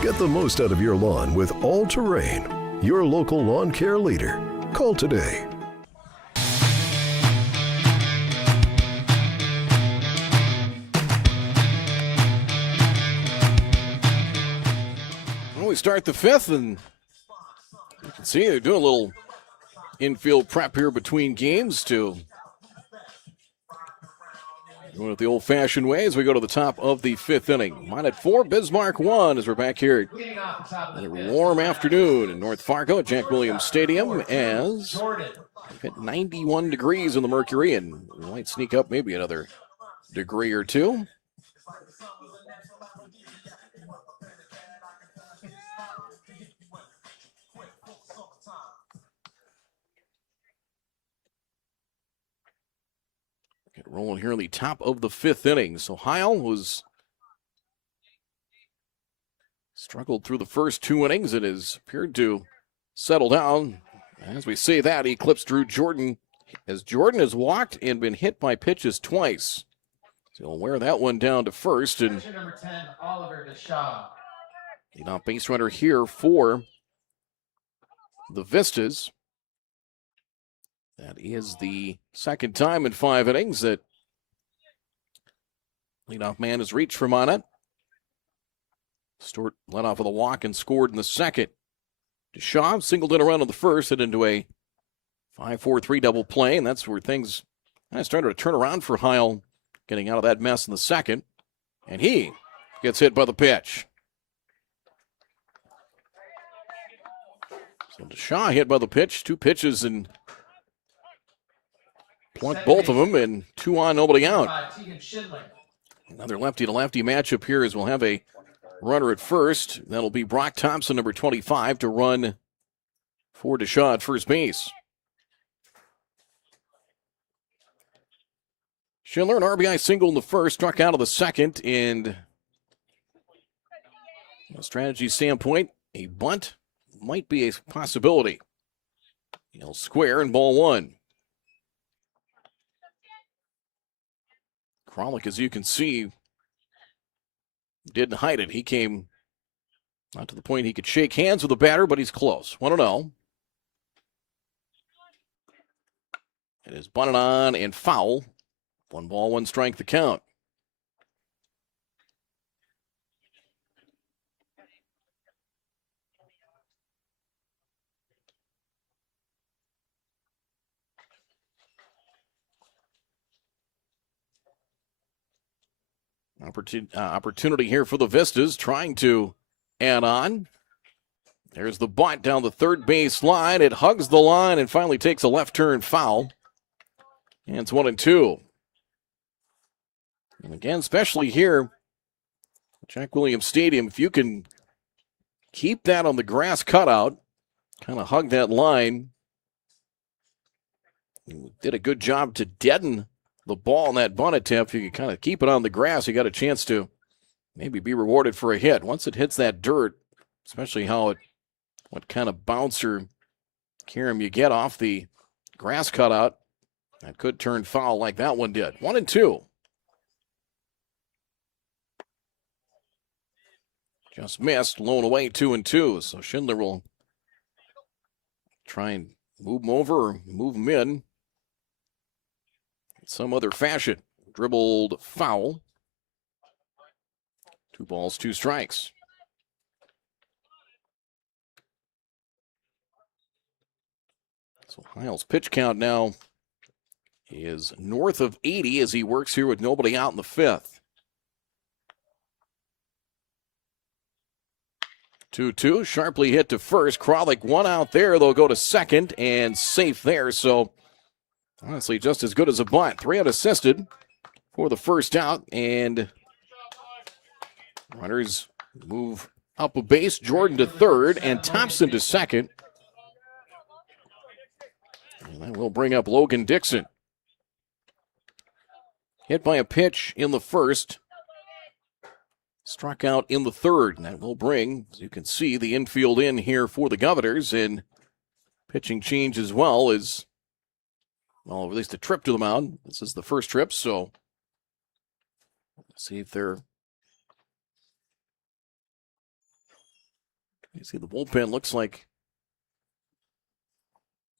Get the most out of your lawn with All Terrain, your local lawn care leader. Call today. We start the 5th, and you can see they're doing a little infield prep here between games to doing it the old-fashioned way as we go to the top of the 5th inning. Minot 4, Bismarck 1 as we're back here on a warm afternoon in North Fargo at Jack Williams Stadium as we've hit 91 degrees in the mercury, and we might sneak up maybe another degree or two. Get rolling here in the top of the 5th inning. So Heil was struggled through the first 2 innings and has appeared to settle down. As we say that, he clips Drew Jordan as Jordan has walked and been hit by pitches twice. So he'll wear that one down to first. And Number 10, Oliver Deshaw. leadoff base runner here for the Vistas. That is the second time in 5 innings that leadoff man has reached for Minot. Stewart led off with a walk and scored in the second. Deshaw singled in a run on the first and into a 5-4-3 double play, and that's where things kind of started to turn around for Heil, getting out of that mess in the second. And he gets hit by the pitch. So Deshaw hit by the pitch, 2 pitches, and plunked both of them, and 2 on, nobody out. Another lefty-to-lefty matchup here as we'll have a runner at first. That'll be Brock Thompson, number 25, to run for Deshaw at first base. Schindler, an RBI single in the first, struck out of the second, and from a strategy standpoint, a bunt might be a possibility. He'll square in ball 1. Kralik, as you can see, didn't hide it. He came not to the point he could shake hands with the batter, but he's close. 1-0. It is bunted on and foul. 1 ball, 1 strike the count. Opportunity here for the Vistas, trying to add on. There's the bunt down the third base line. It hugs the line and finally takes a left turn foul. And it's 1-2. And again, especially here, Jack Williams Stadium, if you can keep that on the grass cutout, kind of hug that line. You did a good job to deaden the ball in that bunt attempt. If you can kind of keep it on the grass, you got a chance to maybe be rewarded for a hit. Once it hits that dirt, especially what kind of bouncer carom you get off the grass cutout, that could turn foul like that one did. 1-2. Just missed, blown away 2-2. So Schindler will try and move him over or move him in some other fashion. Dribbled foul. 2 balls, 2 strikes. So Heil's pitch count now is north of 80 as he works here with nobody out in the 5th. 2-2, sharply hit to first. Kralik one out there. They'll go to second and safe there. So honestly, just as good as a bunt. 3 out assisted for the first out, and runners move up a base. Jordan to third and Thompson to second. And that will bring up Logan Dixon. Hit by a pitch in the first. Struck out in the third, and that will bring, as you can see, the infield in here for the Governors, and pitching change as well as, well, at least a trip to the mound. This is the first trip, so let's see if they're, you see the bullpen looks like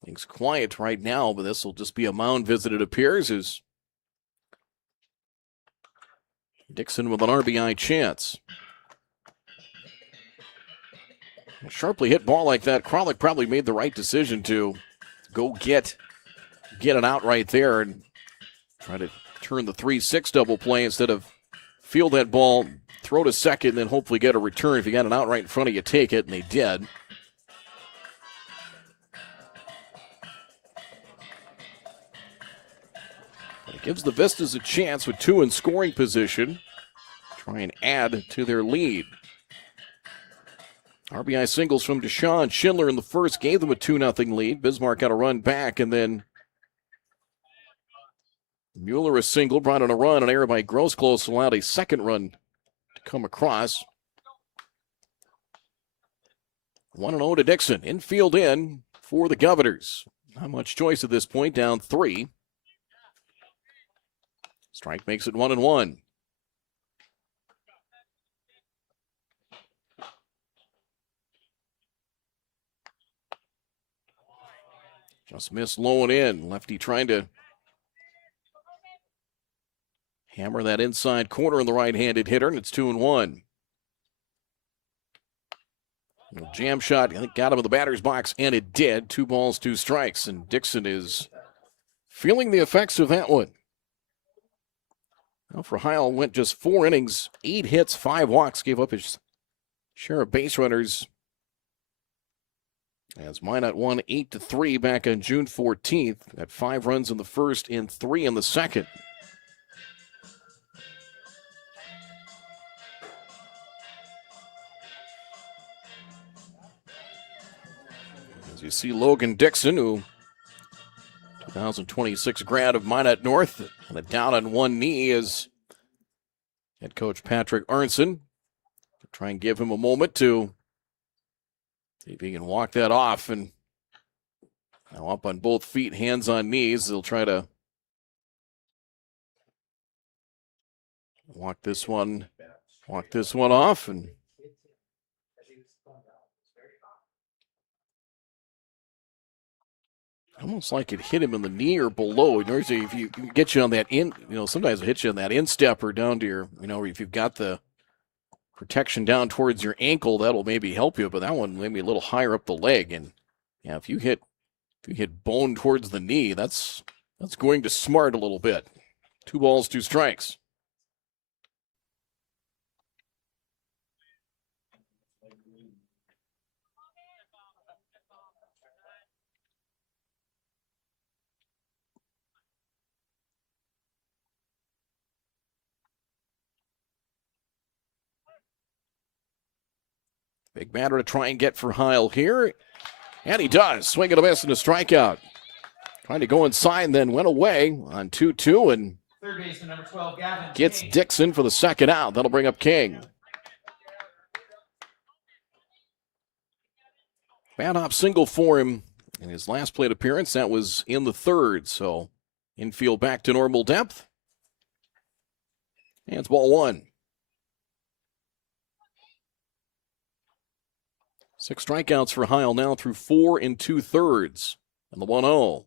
things quiet right now, but this will just be a mound visit, it appears, as Dixon with an RBI chance. A sharply hit ball like that, Kralik probably made the right decision to go get an out right there and try to turn the 3-6 double play instead of field that ball, throw to second, and then hopefully get a return. If you got an out right in front of you, take it, and they did. It gives the Vistas a chance with 2 in scoring position. Try and add to their lead. RBI singles from Deshaun Schindler in the first gave them a 2-0 lead. Bismarck got a run back, and then Mueller a single, brought in a run. An error by Grosclose allowed a second run to come across. 1-0 to Dixon. Infield in for the Governors. Not much choice at this point, down 3. Strike makes it 1-1. Just missed low and in. Lefty trying to hammer that inside corner in the right-handed hitter, and it's 2-1. Jam shot, I think, got him in the batter's box, and it did. 2 balls, 2 strikes, and Dixon is feeling the effects of that one. Now for Heil, went just 4 innings, 8 hits, 5 walks, gave up his share of base runners. As Minot won 8-3 back on June 14th, at 5 runs in the first and 3 in the second. As you see Logan Dixon, who 2026 grad of Minot North, and a down on one knee as head coach Patrick Arnson try and give him a moment to see if he can walk that off. And now up on both feet, hands on knees, they'll try to walk this one off. And almost like it hit him in the knee or below. Usually if you get you on that sometimes it hits you on that instep or down to your, if you've got the protection down towards your ankle, that'll maybe help you. But that one maybe a little higher up the leg. And yeah, if you hit bone towards the knee, that's going to smart a little bit. 2 balls, 2 strikes. Big batter to try and get for Heil here. And he does. Swing and a miss and a strikeout. Trying to go inside, then went away on 2-2 and Third baseman number 12, Gavin gets King. Dixon for the second out. That'll bring up King. Bad hop single for him in his last plate appearance. That was in the third, so infield back to normal depth. And it's ball one. 6 strikeouts for Heil now through 4 2/3. And the 1-0.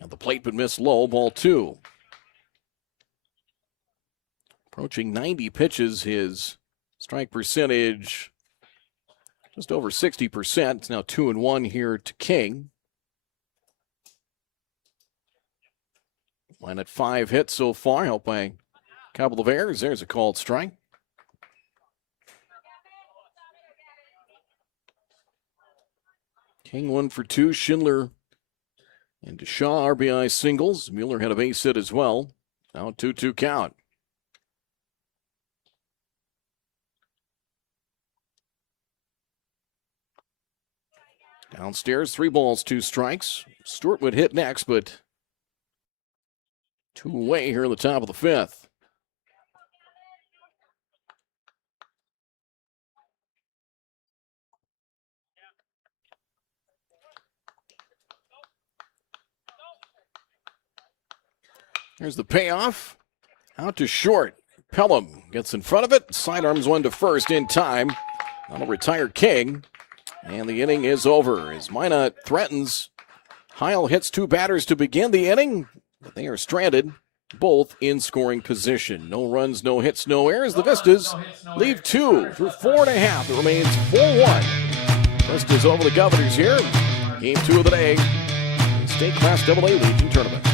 And the plate but missed low, ball 2. Approaching 90 pitches, his strike percentage just over 60%. It's now 2-1 here to King. Line at 5 hits so far, helped by a couple of errors. There's a called strike. King 1 for 2. Schindler and Shaw RBI singles. Mueller had a base hit as well. Now 2-2 count. Downstairs, 3 balls, 2 strikes. Stewart would hit next, but 2 away here in the top of the 5th. Here's the payoff. Out to short. Pelham gets in front of it. Sidearms one to first in time. That'll retire King. And the inning is over as Minot threatens. Heil hits 2 batters to begin the inning, but they are stranded, both in scoring position. No runs, no hits, no errors. The Vistas leave 2 through 4.5. It remains 4-1. Vistas over the Governors here. Game 2 of the day. State Class AA Legion Tournament.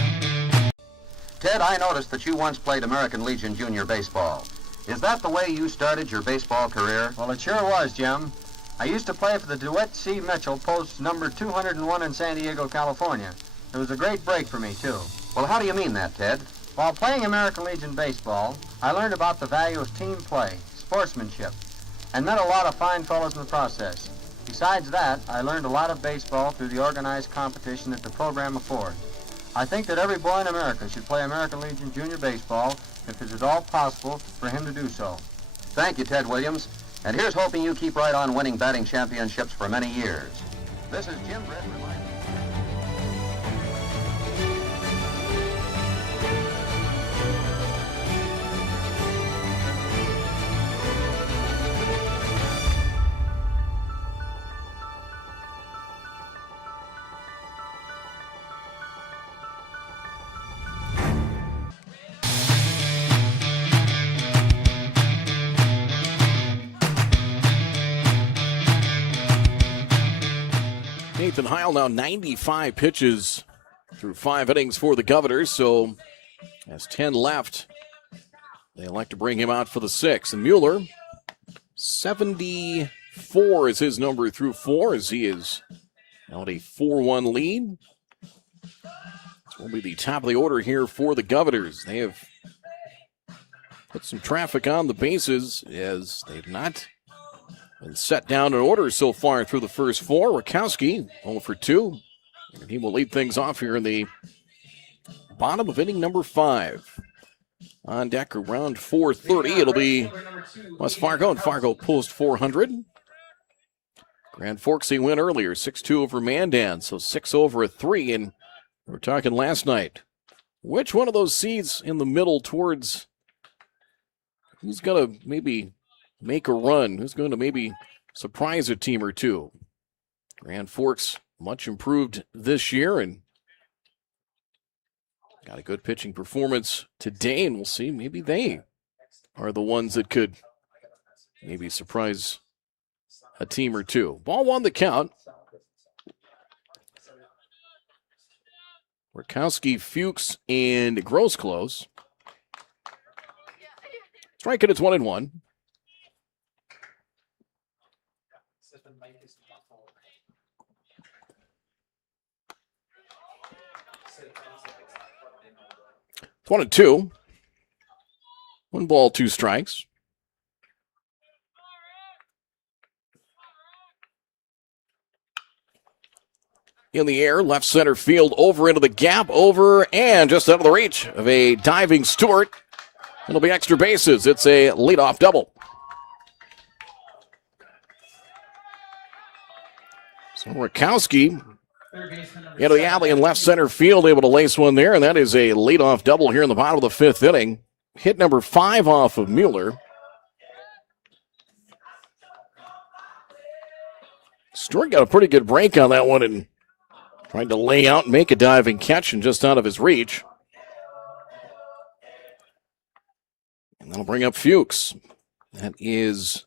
Ted, I noticed that you once played American Legion Junior Baseball. Is that the way you started your baseball career? Well, it sure was, Jim. I used to play for the DeWitt C. Mitchell, post number 201 in San Diego, California. It was a great break for me, too. Well, how do you mean that, Ted? While playing American Legion Baseball, I learned about the value of team play, sportsmanship, and met a lot of fine fellows in the process. Besides that, I learned a lot of baseball through the organized competition that the program affords. I think that every boy in America should play American Legion Junior Baseball if it is at all possible for him to do so. Thank you, Ted Williams. And here's hoping you keep right on winning batting championships for many years. This is Jim Britt reminding Nathan Heil now 95 pitches through 5 innings for the Governors, so has 10 left. They elect to bring him out for the 6th. And Mueller, 74 is his number through 4 as he is now at a 4-1 lead. This will be the top of the order here for the Governors. They have put some traffic on the bases as they've not been set down in order so far through the first 4. Rakowski 0 for 2. And he will lead things off here in the bottom of inning number 5. On deck around 4:30. It'll be West Fargo, and Fargo post 400. Grand Forks, they win earlier, 6-2 over Mandan, so 6 over a 3. And we were talking last night, which one of those seeds in the middle towards who's going to maybe make a run, who's going to maybe surprise a team or two? Grand Forks much improved this year and got a good pitching performance today, and we'll see, maybe they are the ones that could maybe surprise a team or two. Ball 1 the count. Rakowski, Fuchs, and Gross close. Strike it, it's 1-1. It's 1-2. 1 ball, 2 strikes. in the air, left center field, over into the gap, over, and just out of the reach of a diving Stewart. It'll be extra bases. It's a leadoff double. So Rakowski into the alley in left center field, able to lace one there, and that is a leadoff double here in the bottom of the fifth inning. Hit number 5 off of Mueller. Stewart got a pretty good break on that one and tried to lay out and make a diving catch and just out of his reach. And that'll bring up Fuchs. That is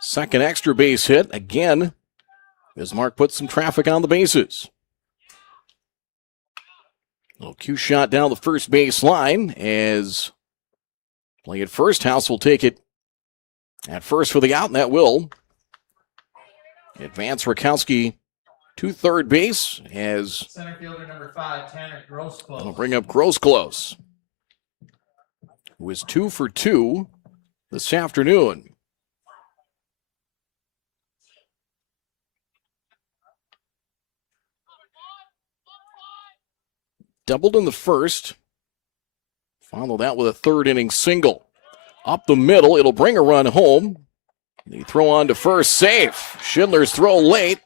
second extra base hit. Again, Bismarck puts some traffic on the bases. Little cue shot down the first base line as play at first. House will take it at first for the out, and that will advance Rakowski to third base as Center fielder number 5, Tanner Grosclose. that'll bring up Grosclose, who is 2 for 2 this afternoon. Doubled in the first. Follow that with a third inning single. Up the middle, it'll bring a run home. The throw on to first, safe. Schindler's throw late.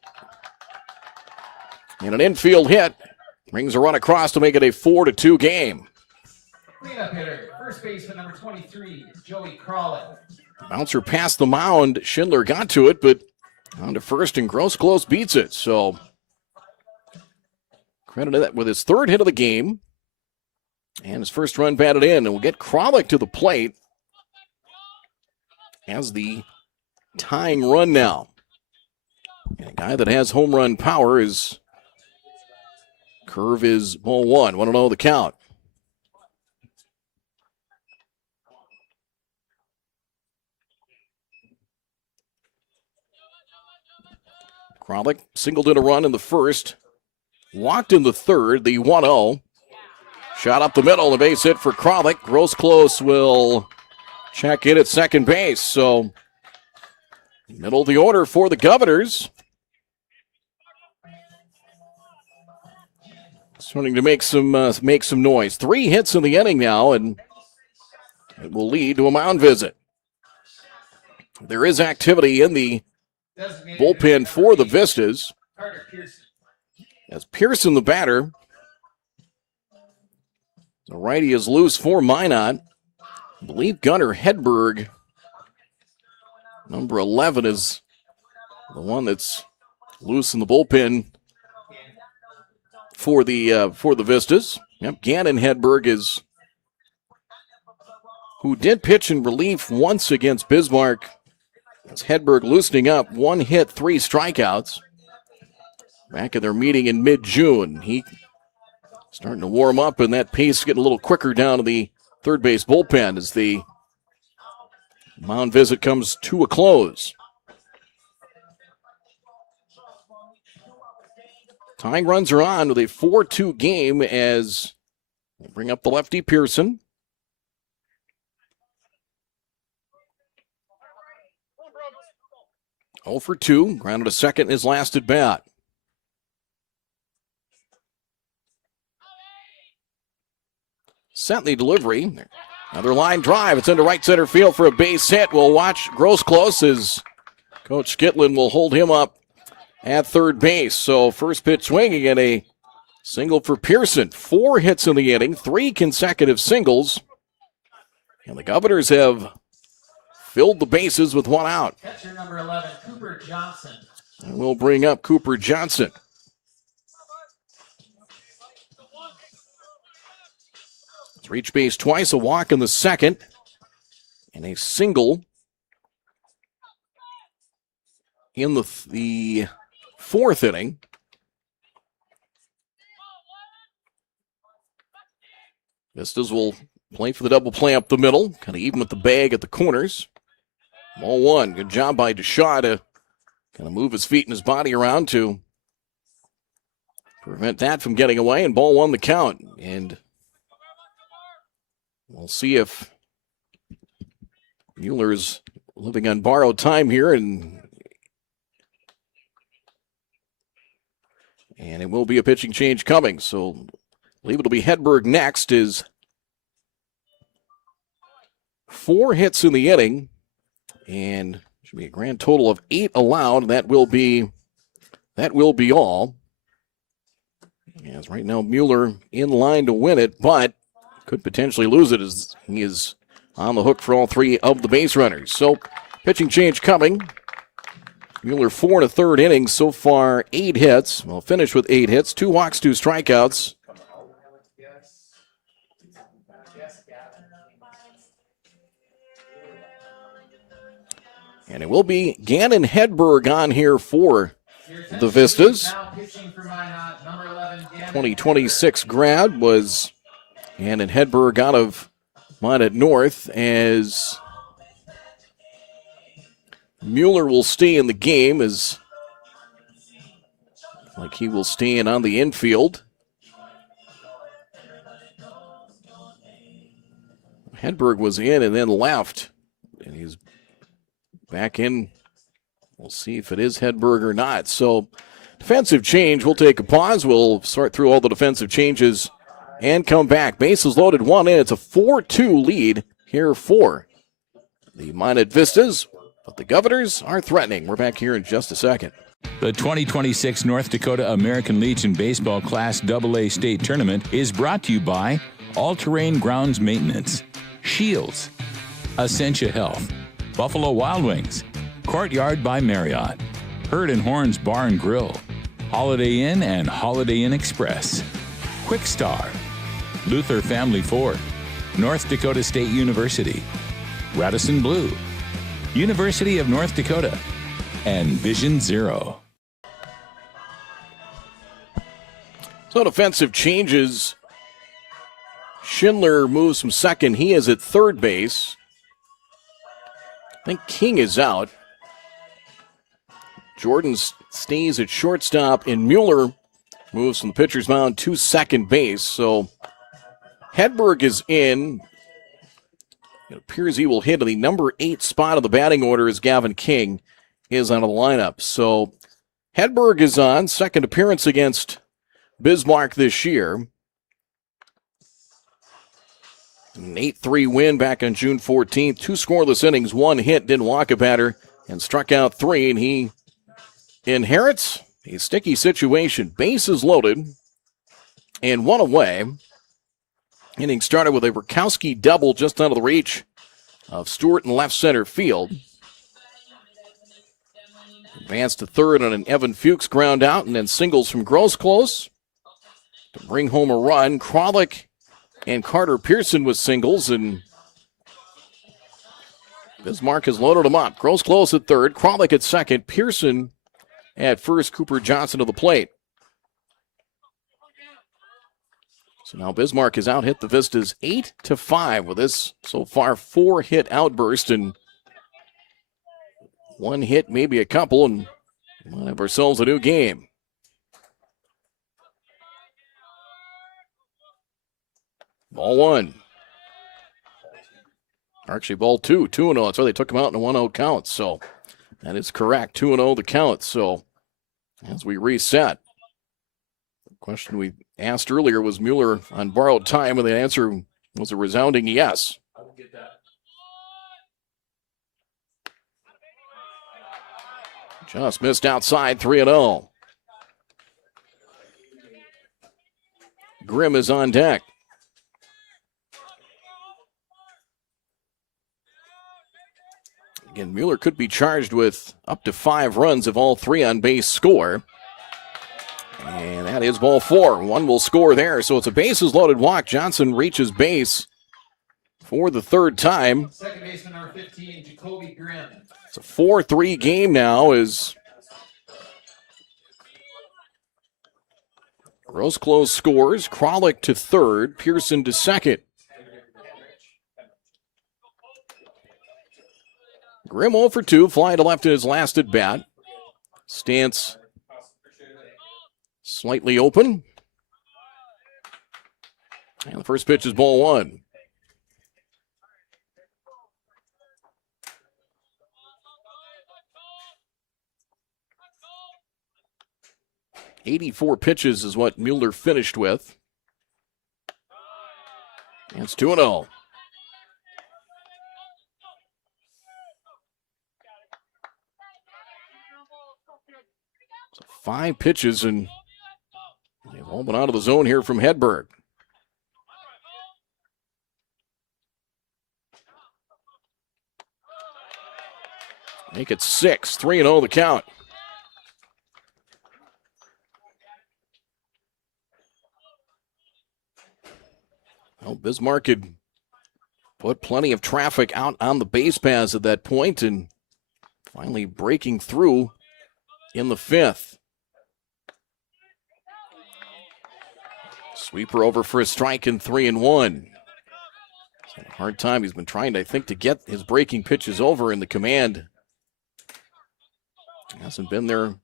And an infield hit brings a run across to make it a 4-2 game. Cleanup hitter, first baseman number 23, Joey Crawley. Bouncer past the mound. Schindler got to it, but on to first, and Grosclose beats it. So credit to that with his third hit of the game and his first run batted in. And we'll get Kralik to the plate as the tying run now. And a guy that has home run power is curve is ball 1. 1-0 the count. Kralik singled in a run in the first. Walked in the third, the 1-0. Shot up the middle, the base hit for Kralik. Grosclose will check in at second base. So, middle of the order for the Governors. Starting to make some noise. 3 hits in the inning now, and it will lead to a mound visit. There is activity in the bullpen for the Vistas. As Pearson, the batter. The righty is loose for Minot. I believe Gunnar Hedberg, number 11, is the one that's loose in the bullpen for the Vistas. Yep, Gannon Hedberg is who did pitch in relief once against Bismarck. That's Hedberg loosening up. 1 hit, 3 strikeouts. Back in their meeting in mid-June. He starting to warm up, and that pace getting a little quicker down to the third base bullpen as the mound visit comes to a close. Tying runs are on with a 4-2 game as we'll bring up the lefty Pearson. Oh for 2, grounded to second in his last at bat. Sent the delivery. Another line drive. It's into right center field for a base hit. We'll watch Grosclose as Coach Skitlin will hold him up at third base. So first pitch swinging and a single for Pearson. 4 hits in the inning, 3 consecutive singles. And the Governors have filled the bases with 1 out. Catcher number 11, Cooper Johnson. And we'll bring up Cooper Johnson. He's reached base twice, a walk in the second, and a single in the fourth inning. Vistas will play for the double play up the middle, kind of even with the bag at the corners. Ball 1. Good job by Deshaw to kind of move his feet and his body around to prevent that from getting away. And ball 1 the count. And we'll see if Mueller's living on borrowed time here and And it will be a pitching change coming. So I believe it'll be Hedberg next. Is 4 hits in the inning. And should be a grand total of 8 allowed. That will be all. As right now Mueller in line to win it, but could potentially lose it as he is on the hook for all 3 of the base runners. So pitching change coming. Mueller 4 1/3 innings so far, 8 hits. Well, finished with 8 hits, 2 walks, 2 strikeouts. And it will be Gannon Hedberg on here for the Vistas. 2026 grad was Gannon Hedberg out of Minot North, as Mueller will stay in the game, as like he will stay in on the infield. Hedberg was in and then left, and he's back in. We'll see if it is Hedberg or not. So defensive change. We'll take a pause. We'll sort through all the defensive changes and come back. Bases loaded, 1 in. It's a 4-2 lead here for the Minot Vistas, but the Governors are threatening. We're back here in just a second. The 2026 North Dakota American Legion Baseball Class AA State Tournament is brought to you by All-Terrain Grounds Maintenance, Shields, Essentia Health, Buffalo Wild Wings, Courtyard by Marriott, Herd and Horns Bar and Grill, Holiday Inn and Holiday Inn Express, Quick Star, Luther Family Ford, North Dakota State University, Radisson Blue, University of North Dakota, and Vision Zero. So defensive changes. Schindler moves from second. He is at third base. I think King is out. Jordan stays at shortstop, and Mueller moves from the pitcher's mound to second base. So Hedberg is in. It appears he will hit in the number 8 spot of the batting order as Gavin King is on the lineup. So Hedberg is on, second appearance against Bismarck this year. An 8-3 win back on June 14th. 2 scoreless innings, 1 hit, didn't walk a batter, and struck out 3, and he inherits a sticky situation. Bases loaded and 1 away. Inning started with a Rakowski double just out of the reach of Stewart in left center field. Advanced to third on an Evan Fuchs ground out, and then singles from Grosclose to bring home a run. Kralik and Carter Pearson with singles, and Bismarck has loaded them up. Grosclose at third, Kralik at second, Pearson at first, Cooper Johnson to the plate. So now Bismarck has out hit the Vistas 8-5 with this so far 4-hit outburst, and 1 hit, maybe a couple, and we'll have ourselves a new game. Ball 1. Actually, ball 2. 2-0. That's why they took him out in a 1-0 count. So that is correct. 2-0 the count. So as we reset, the question we asked earlier was Mueller on borrowed time, and the answer was a resounding yes. Just missed outside, 3-0. Grimm is on deck. Again, Mueller could be charged with up to 5 runs if all 3 on base score. And that is ball 4. 1 will score there, so it's a bases loaded walk. Johnson reaches base for the 3rd time. Second baseman number 15, Jacoby Grimm. It's a 4-3 game now as Grosclose scores. Kralik to third, Pearson to second. Grimm 0 for 2, fly to left in his last at bat. Stance slightly open. And the first pitch is ball 1. 84 pitches is what Mueller finished with. And it's 2-0. So 5 pitches, and they've all been out of the zone here from Hedberg. Make it 6, 3-0 the count. Well, Bismarck had put plenty of traffic out on the base paths at that point, and finally breaking through in the 5th. Sweeper over for a strike in 3-1. He's had a hard time. He's been trying, I think, to get his breaking pitches over, in the command hasn't been there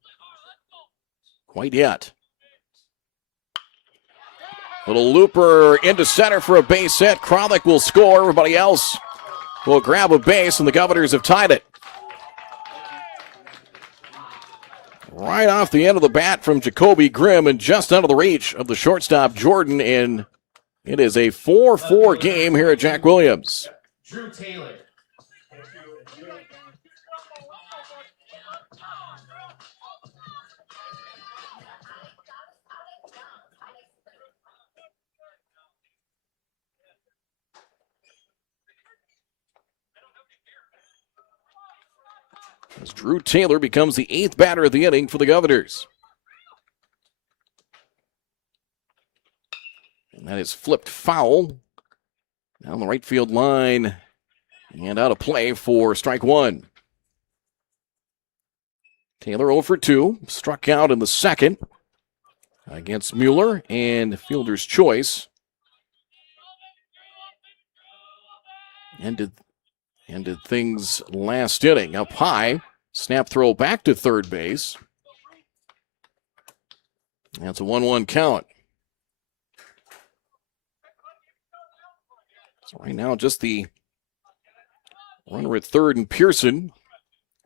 quite yet. Little looper into center for a base hit. Kralik will score. Everybody else will grab a base, and the Governors have tied it. Right off the end of the bat from Jacoby Grimm, and just out of the reach of the shortstop Jordan, and it is a 4-4 game here at Jack Williams. Drew Taylor. As Drew Taylor becomes the 8th batter of the inning for the Governors. And that is flipped foul down the right field line and out of play for strike 1. Taylor 0 for 2, struck out in the 2nd against Mueller, and fielder's choice ended things last inning. Up high, snap throw back to third base. That's a 1-1 count. So right now, just the runner at third and Pearson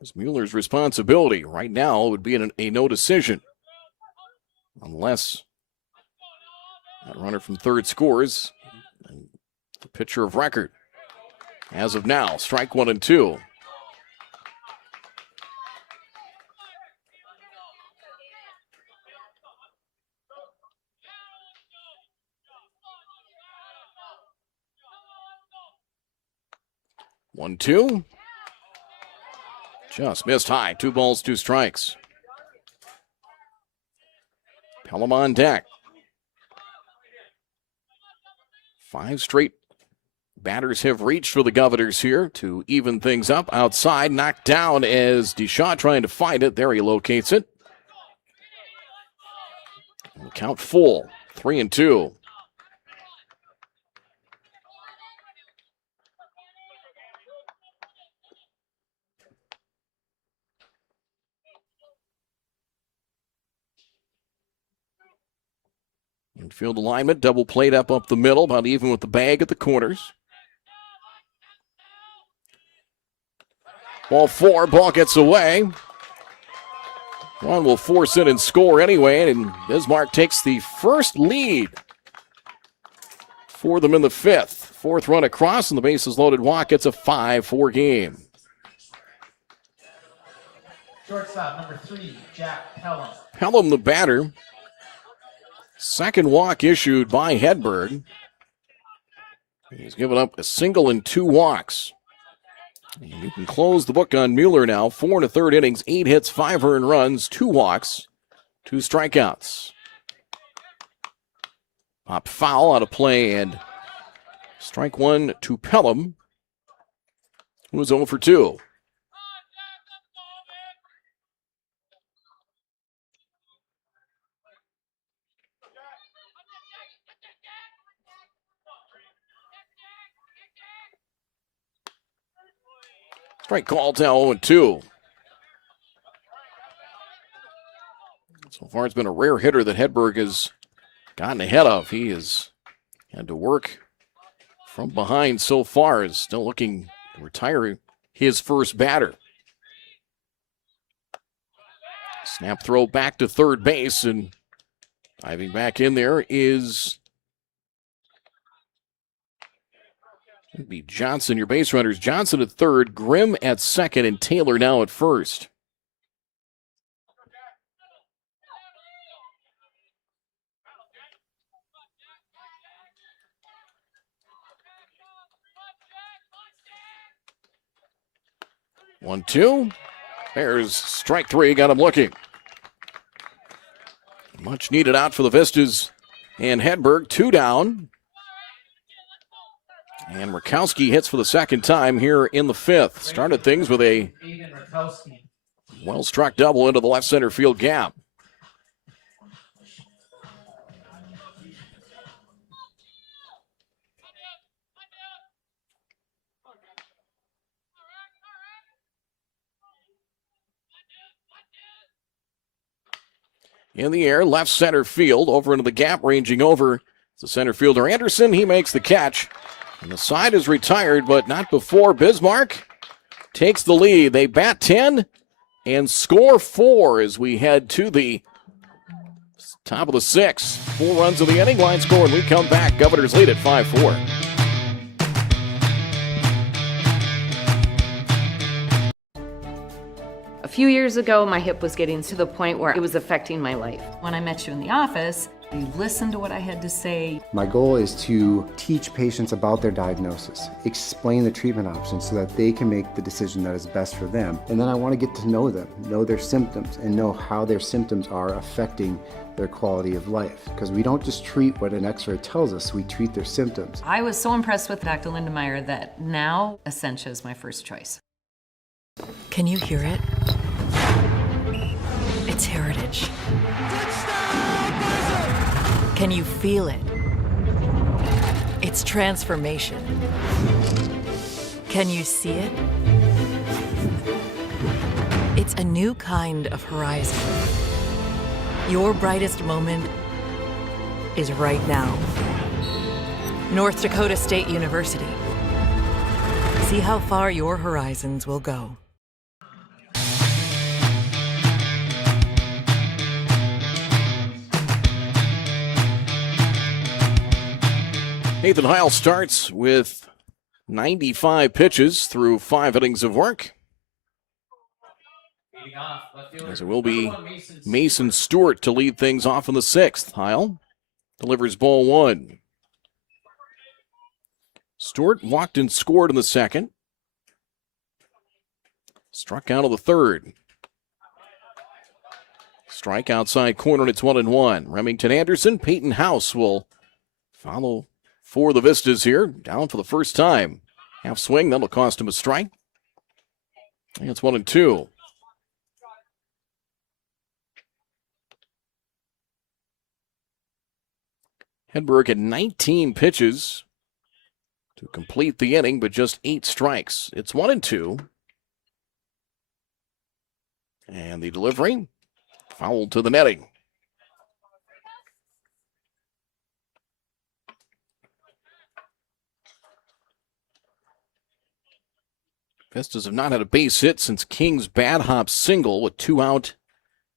is Mueller's responsibility. Right now, it would be a no decision, unless that runner from third scores, and the pitcher of record. As of now, strike 1 and 2. One, 2. Just missed high. 2 balls, 2 strikes. Pelham on deck. 5 straight batters have reached for the Governors here to even things up. Outside, knocked down as Deshaw trying to find it. There he locates it. And the count full, 3 and 2. Infield alignment, double plate up the middle, about even with the bag at the corners. Ball 4, ball gets away. One will force it and score anyway, and Bismarck takes the first lead for them in the 5th. 4th run across, and the bases loaded walk. It's a 5-4 game. Shortstop number 3, Jack Pelham. Pelham, the batter. 2nd walk issued by Hedberg. He's given up a single and 2 walks. And you can close the book on Mueller now. 4 1/3 innings, 8 hits, 5 earned runs, 2 walks, 2 strikeouts. Pop foul out of play, and strike 1 to Pelham, who was 0 for 2. Strike called now 0-2. So far, it's been a rare hitter that Hedberg has gotten ahead of. He has had to work from behind so far. Is still looking to retire his first batter. Snap throw back to third base, and Diving back in there is it'd be Johnson, your base runners. Johnson at third, Grimm at second, and Taylor now at first. One, two. There's strike three. Got him looking. Much needed out for the Vistas. And Hedberg, 2 down. And Rakowski hits for the second time here in the fifth. Started things with a well-struck double into the left center field gap. In the air, left center field, over into the gap, ranging over. It's the center fielder Anderson. He makes the catch. And the side is retired, but not before Bismarck takes the lead. They bat 10 and score 4 as we head to the top of the 6th. 4 runs of the inning, line score, and we come back. Governors lead at 5-4. A few years ago, my hip was getting to the point where it was affecting my life. When I met you in the office, you listened to what I had to say. My goal is to teach patients about their diagnosis, explain the treatment options so that they can make the decision that is best for them. And then I want to get to know them, know their symptoms, and know how their symptoms are affecting their quality of life. Because we don't just treat what an x-ray tells us, we treat their symptoms. I was so impressed with Dr. Lindemeyer that now Essentia is my first choice. Can you hear it? It's heritage. Can you feel it? It's transformation. Can you see it? It's a new kind of horizon. Your brightest moment is right now. North Dakota State University. See how far your horizons will go. Nathan Heil starts with 95 pitches through 5 innings of work. As it will be Mason Stewart to lead things off in the 6th. Heil delivers ball 1. Stewart walked and scored in the 2nd. Struck out of the 3rd. Strike outside corner, and it's 1-1. Remington Anderson, Peyton House will follow for the Vistas here. Down for the first time. Half swing, that'll cost him a strike. And it's 1-2. Hedberg had 19 pitches to complete the inning, but just 8 strikes. It's 1-2. And the delivery, fouled to the netting. Vistas have not had a base hit since King's bad hop single with 2 out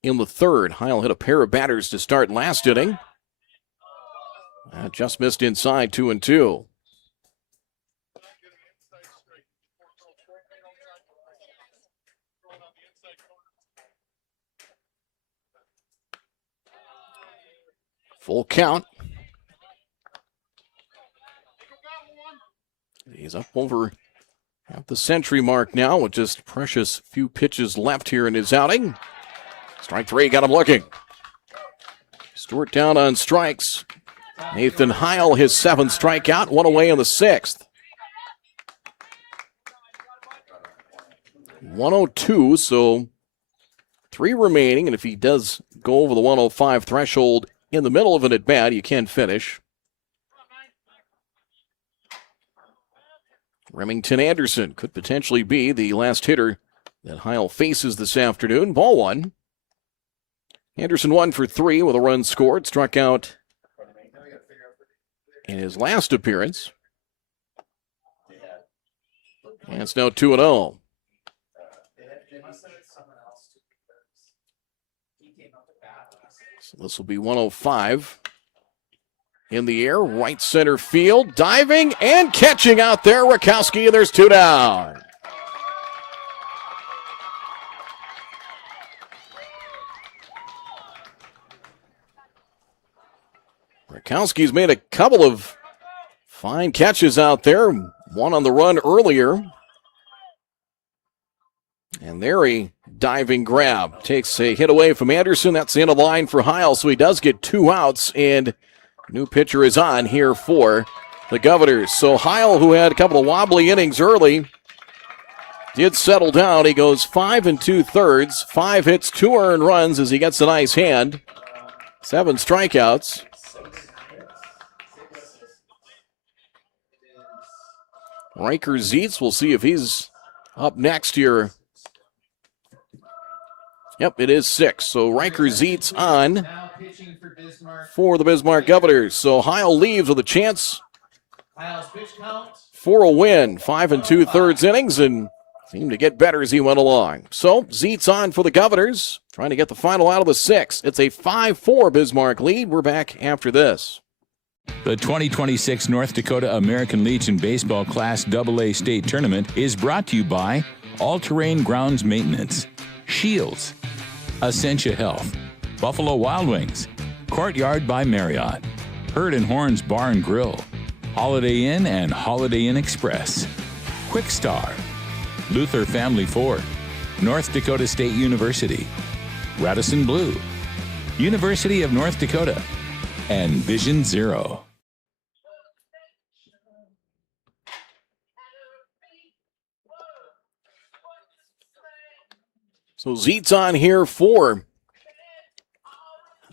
in the 3rd. Heil hit a pair of batters to start last inning. That just missed inside, 2-2. Full count. He's up over at the century mark now with just precious few pitches left here in his outing. Strike 3, got him looking. Stewart down on strikes. Nathan Heil, his 7th strikeout, 1 away in the 6th. 102, so 3 remaining, and if he does go over the 105 threshold in the middle of an at-bat, you can finish. Remington Anderson could potentially be the last hitter that Heil faces this afternoon. Ball 1. Anderson 1 for 3 with a run scored. Struck out in his last appearance. And it's now 2-0. So this will be 105. In the air, right center field, diving and catching out there, Rakowski, and there's 2 down. Rakowski's made a couple of fine catches out there, one on the run earlier. And there a diving grab. Takes a hit away from Anderson. That's the end of the line for Heil, so he does get 2 outs, and new pitcher is on here for the Governors. So Heil, who had a couple of wobbly innings early, did settle down. He goes 5 2/3, 5 hits, 2 earned runs as he gets a nice hand. 7 strikeouts. Riker Zietz, we'll see if he's up next here. Yep, it is 6. So Riker Zietz on for the Bismarck Governors. So Heil leaves with a chance for a win. 5 2/3 innings and seemed to get better as he went along. So Zietz on for the Governors, trying to get the final out of the 6th. It's a 5-4 Bismarck lead. We're back after this. The 2026 North Dakota American Legion Baseball Class AA State Tournament is brought to you by All-Terrain Grounds Maintenance, Shields, Essentia Health, Buffalo Wild Wings, Courtyard by Marriott, Herd and Horns Bar and Grill, Holiday Inn and Holiday Inn Express, Quick Star, Luther Family Ford, North Dakota State University, Radisson Blue, University of North Dakota, and Vision Zero. So Zietz on here for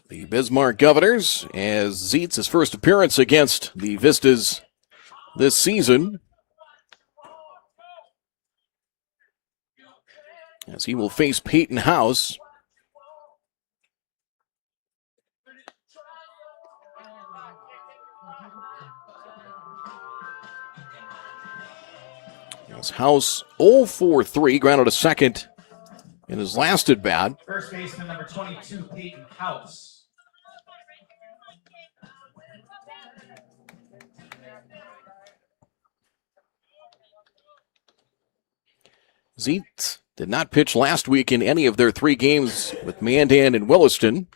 the Bismarck Governors, as Zietz, his first appearance against the Vistas this season, as he will face Peyton House. As House 0-for-3, grounded a second in his last at bat. First baseman number 22, Peyton House. Zietz did not pitch last week in any of their 3 games with Mandan and Williston.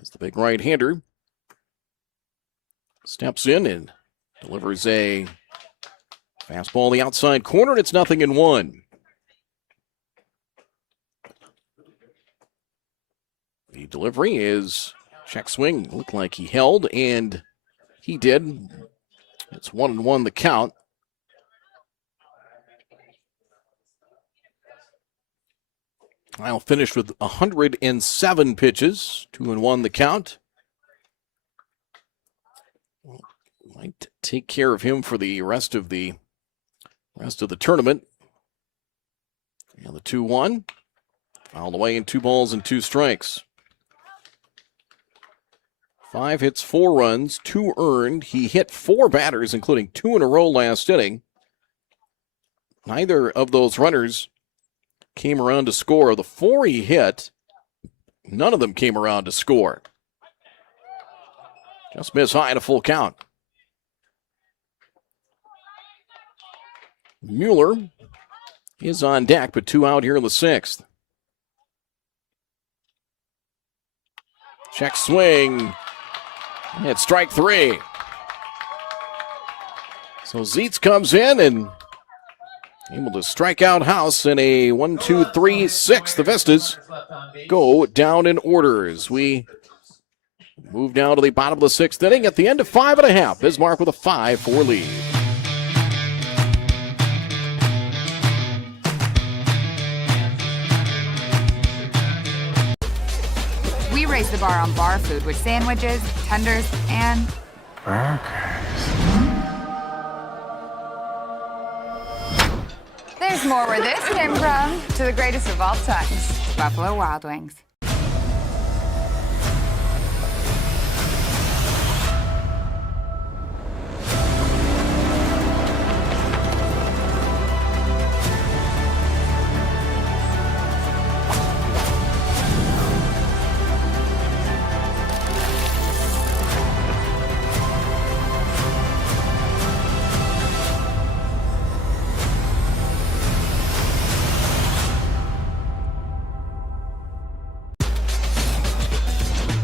As the big right-hander steps in and delivers a fastball on the outside corner, and it's 0-1. The delivery is check swing. Looked like he held, and he did. It's 1-1 the count. I'll finish with 107 pitches, 2-1 the count. Might take care of him for the rest of the tournament. And the 2-1, fouled away in 2 balls and 2 strikes. 5 hits, 4 runs, 2 earned. He hit 4 batters, including 2 in a row last inning. Neither of those runners came around to score. The 4 he hit, none of them came around to score. Just missed high and a full count. Mueller is on deck, but 2 out here in the 6th. Check swing. It's strike 3. So Zietz comes in and able to strike out House in a 1-2-3-6. The Vistas go down in order as we move down to the bottom of the 6th inning at the end of 5 1/2. Bismarck with a 5-4 lead. We raise the bar on bar food with sandwiches, tenders, and burgers. There's more where this came from. To the greatest of all times, Buffalo Wild Wings.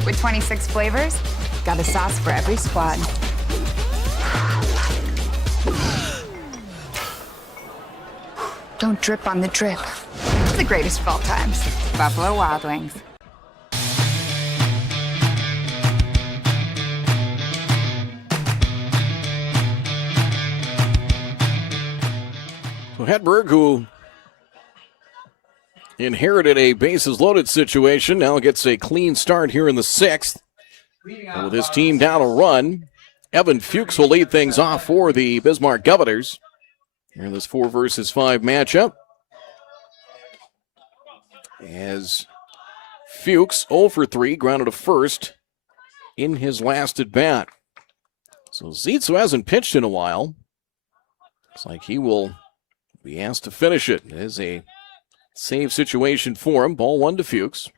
With 26 flavors, got a sauce for every squad. Don't drip on the drip. The greatest of all times. Buffalo Wild Wings. So Hedberg, who inherited a bases loaded situation, now gets a clean start here in the sixth. And with his team down a run, Evan Fuchs will lead things off for the Bismarck Governors here in this 4 versus 5 matchup. As Fuchs 0 for 3, grounded to first in his last at bat. So Zietz, hasn't pitched in a while, looks like he will be asked to finish it. It is a save situation for him. Ball 1 to Fuchs.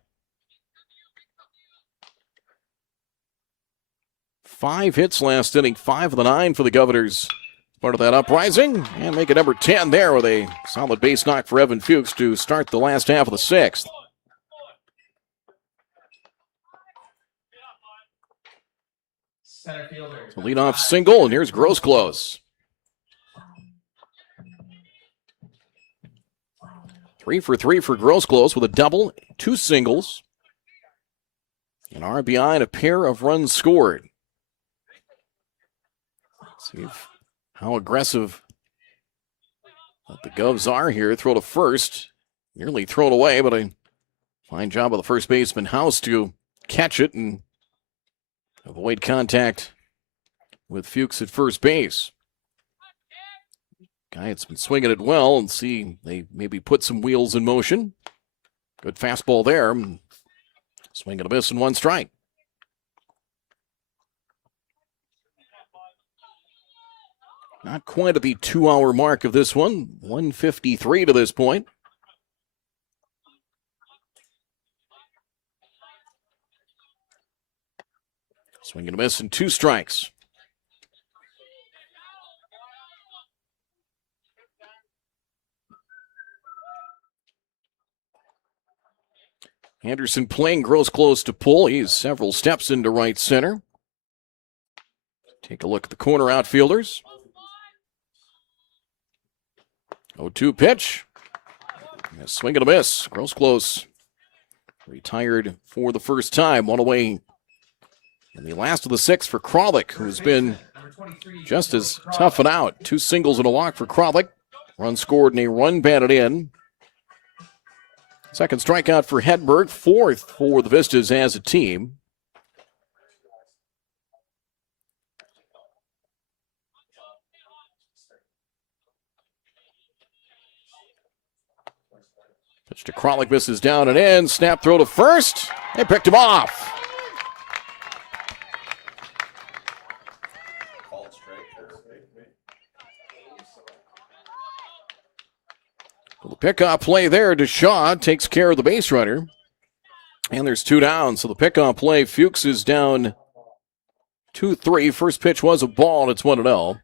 5 hits last inning, 5 of the 9 for the Governors. Part of that uprising, and make it number 10 there with a solid base knock for Evan Fuchs to start the last half of the sixth. So leadoff single, and here's Grosclose. 3 for 3 for Grosclose with a double, 2 singles, an RBI, and a pair of runs scored. Let's see how aggressive the Govs are here. Throw to first. Nearly thrown away, but a fine job of the first baseman House to catch it and avoid contact with Fuchs at first base. Guy that's been swinging it well, and see they maybe put some wheels in motion. Good fastball there. Swing and a miss and 1 strike. Not quite at the 2-hour mark of this one. 1:53 to this point. Swing and a miss and 2 strikes. Anderson playing Grosclose to pull. He's several steps into right center. Take a look at the corner outfielders. 0-2 pitch. A swing and a miss. Grosclose retired for the first time. One away in the last of the 6th for Kralik, who's been just as tough and out. 2 singles and a walk for Kralik. Run scored and a run batted in. Second strikeout for Hedberg. 4th for the Vistas as a team. Pitch to Kralik, misses down and in. Snap throw to first. They picked him off. The pickoff play there. DeShaw takes care of the base runner. And there's 2 down. So the pickoff play, Fuchs is down 2-3. First pitch was a ball, and it's 1-0.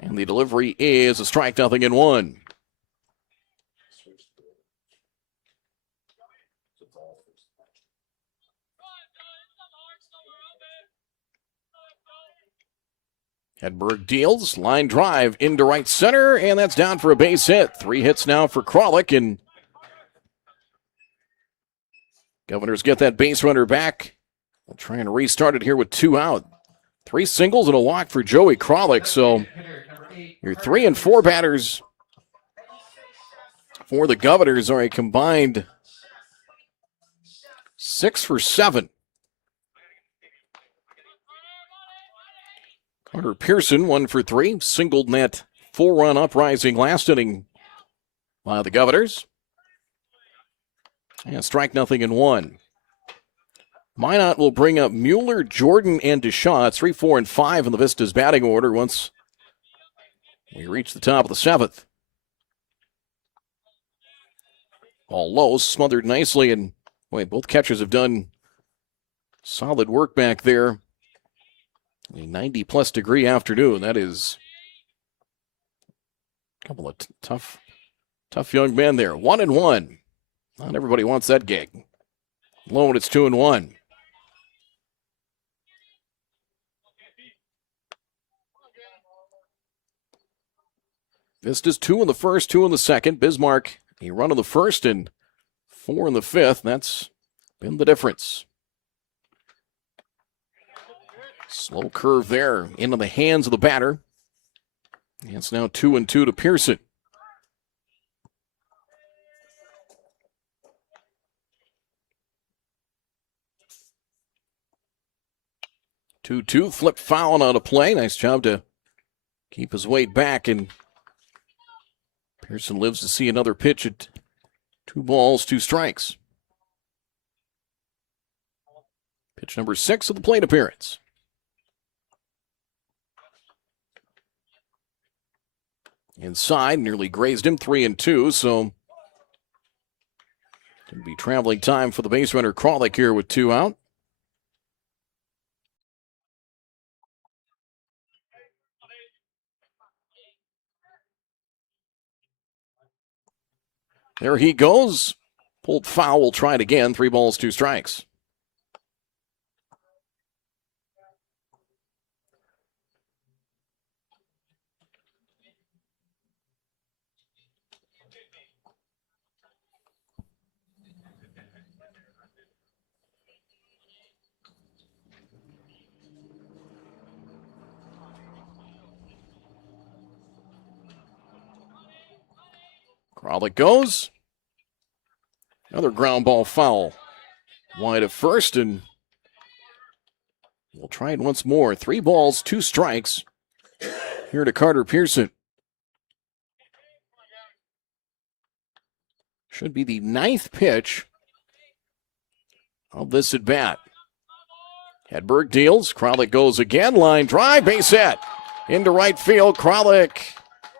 And the delivery is a strike, 0-1. Hedberg deals, line drive into right center, and that's down for a base hit. 3 hits now for Kralik, and Governors get that base runner back. We'll try and restart it here with 2 out. 3 singles and a walk for Joey Kralik, so your 3 and 4 batters for the Governors are a combined 6 for 7. Carter Pearson, 1 for 3, singled net 4-run uprising last inning by the Governors. And strike 0-1. Minot will bring up Mueller, Jordan, and DeShaw. It's 3, 4, and 5 in the Vistas batting order once we reach the top of the 7th. Ball low, smothered nicely, and both catchers have done solid work back there. A 90-plus degree afternoon. That is Couple of tough young men there. 1-1. Not everybody wants that gig. Low when it's 2-1. Vista's 2 in the first, 2 in the second. Bismarck, a run in the first and 4 in the fifth. That's been the difference. Slow curve there into the hands of the batter. And it's now 2-2 to Pearson. Two flipped foul on a play. Nice job to keep his weight back, and Pearson lives to see another pitch at 2 balls, 2 strikes. Pitch number 6 of the plate appearance. Inside, nearly grazed him, 3-2, so going to be traveling time for the base runner Kralik here with 2 out. There he goes. Pulled foul, will try it again. 3 balls, 2 strikes. Kralik goes. Another ground ball foul. Wide at first, and we'll try it once more. 3 balls, 2 strikes here to Carter Pearson. Should be the 9th pitch of this at bat. Hedberg deals. Kralik goes again. Line drive, base hit. Into right field. Kralik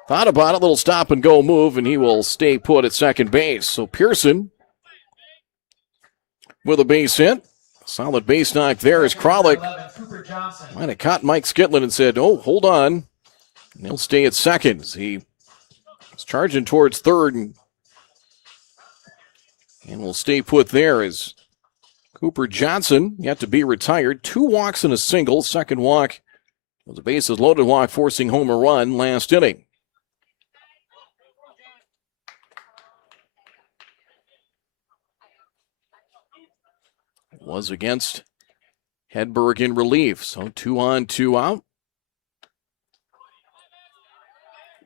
thought about it, little stop and go move, and he will stay put at second base. So Pearson with a base hit. Solid base knock there as Kralik might have caught Mike Skitlin and said, oh, hold on. And he'll stay at second. He was charging towards third and will stay put there as Cooper Johnson yet to be retired. 2 walks and a single. Second walk was a bases loaded walk forcing home a run last inning. Was against Hedberg in relief. So 2 on, 2 out.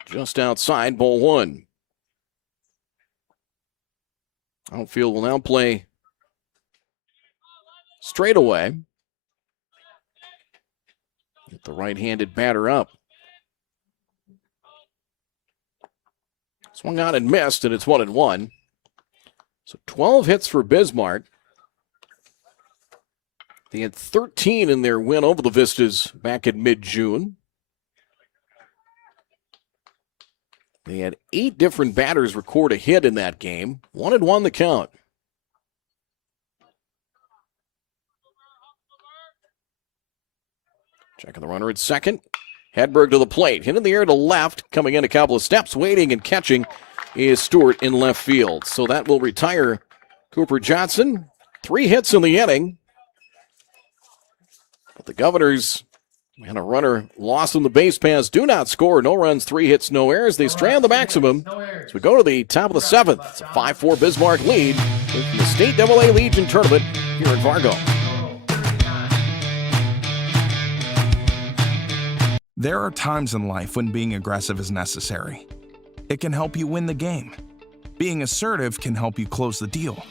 Just outside, ball 1. Outfield will now play straight away. Get the right-handed batter up. Swung on and missed, and it's 1-1. So 12 hits for Bismarck. They had 13 in their win over the Vistas back in mid-June. They had 8 different batters record a hit in that game. 1-1 the count. Checking the runner at second. Hedberg to the plate. Hit in the air to left. Coming in a couple of steps. Waiting and catching is Stewart in left field. So that will retire Cooper Johnson. 3 hits in the inning. But the Governors and a runner lost in the base pass do not score. No runs, 3 hits, no errors. They strand the maximum as we go to the top of the 7th. It's a 5-4 Bismarck lead in the State AA Legion Tournament here in Fargo. There are times in life when being aggressive is necessary. It can help you win the game. Being assertive can help you close the deal.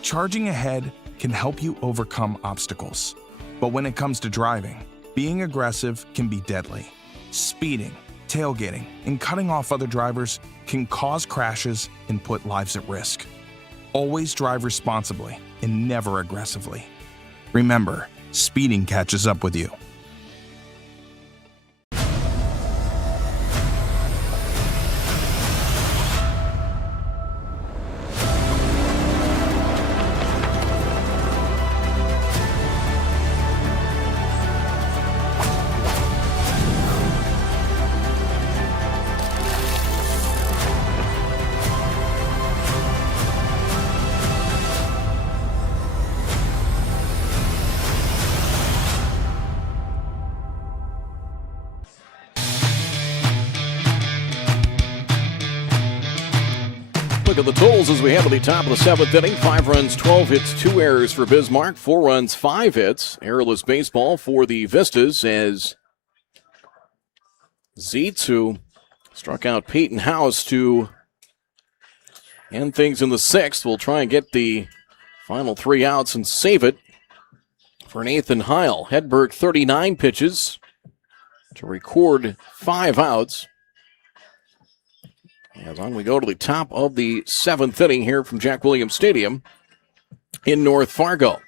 Charging ahead can help you overcome obstacles. But when it comes to driving, being aggressive can be deadly. Speeding, tailgating, and cutting off other drivers can cause crashes and put lives at risk. Always drive responsibly and never aggressively. Remember, speeding catches up with you. look at the totals as we head to the top of the 7th inning. 5 runs, 12 hits, 2 errors for Bismarck. 4 runs, 5 hits. Errorless baseball for the Vistas as Zietz, who struck out Peyton House to end things in the 6th, will try and get the final 3 outs and save it for Nathan Heil. Hedberg, 39 pitches to record 5 outs. As on we go to the top of the 7th inning here from Jack Williams Stadium in North Fargo.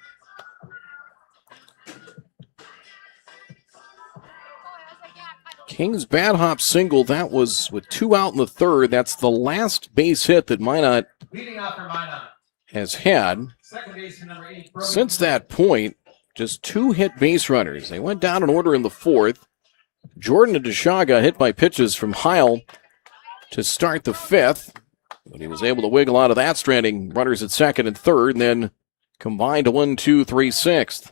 King's bad hop single, that was with 2 out in the 3rd. That's the last base hit that Minot has had. Since that point, just 2 hit base runners. They went down in order in the 4th. Jordan and Deshaw got hit by pitches from Heil to start the 5th, but he was able to wiggle out of that, stranding runners at 2nd and 3rd, and then combined to 1, 2, 3, 6th.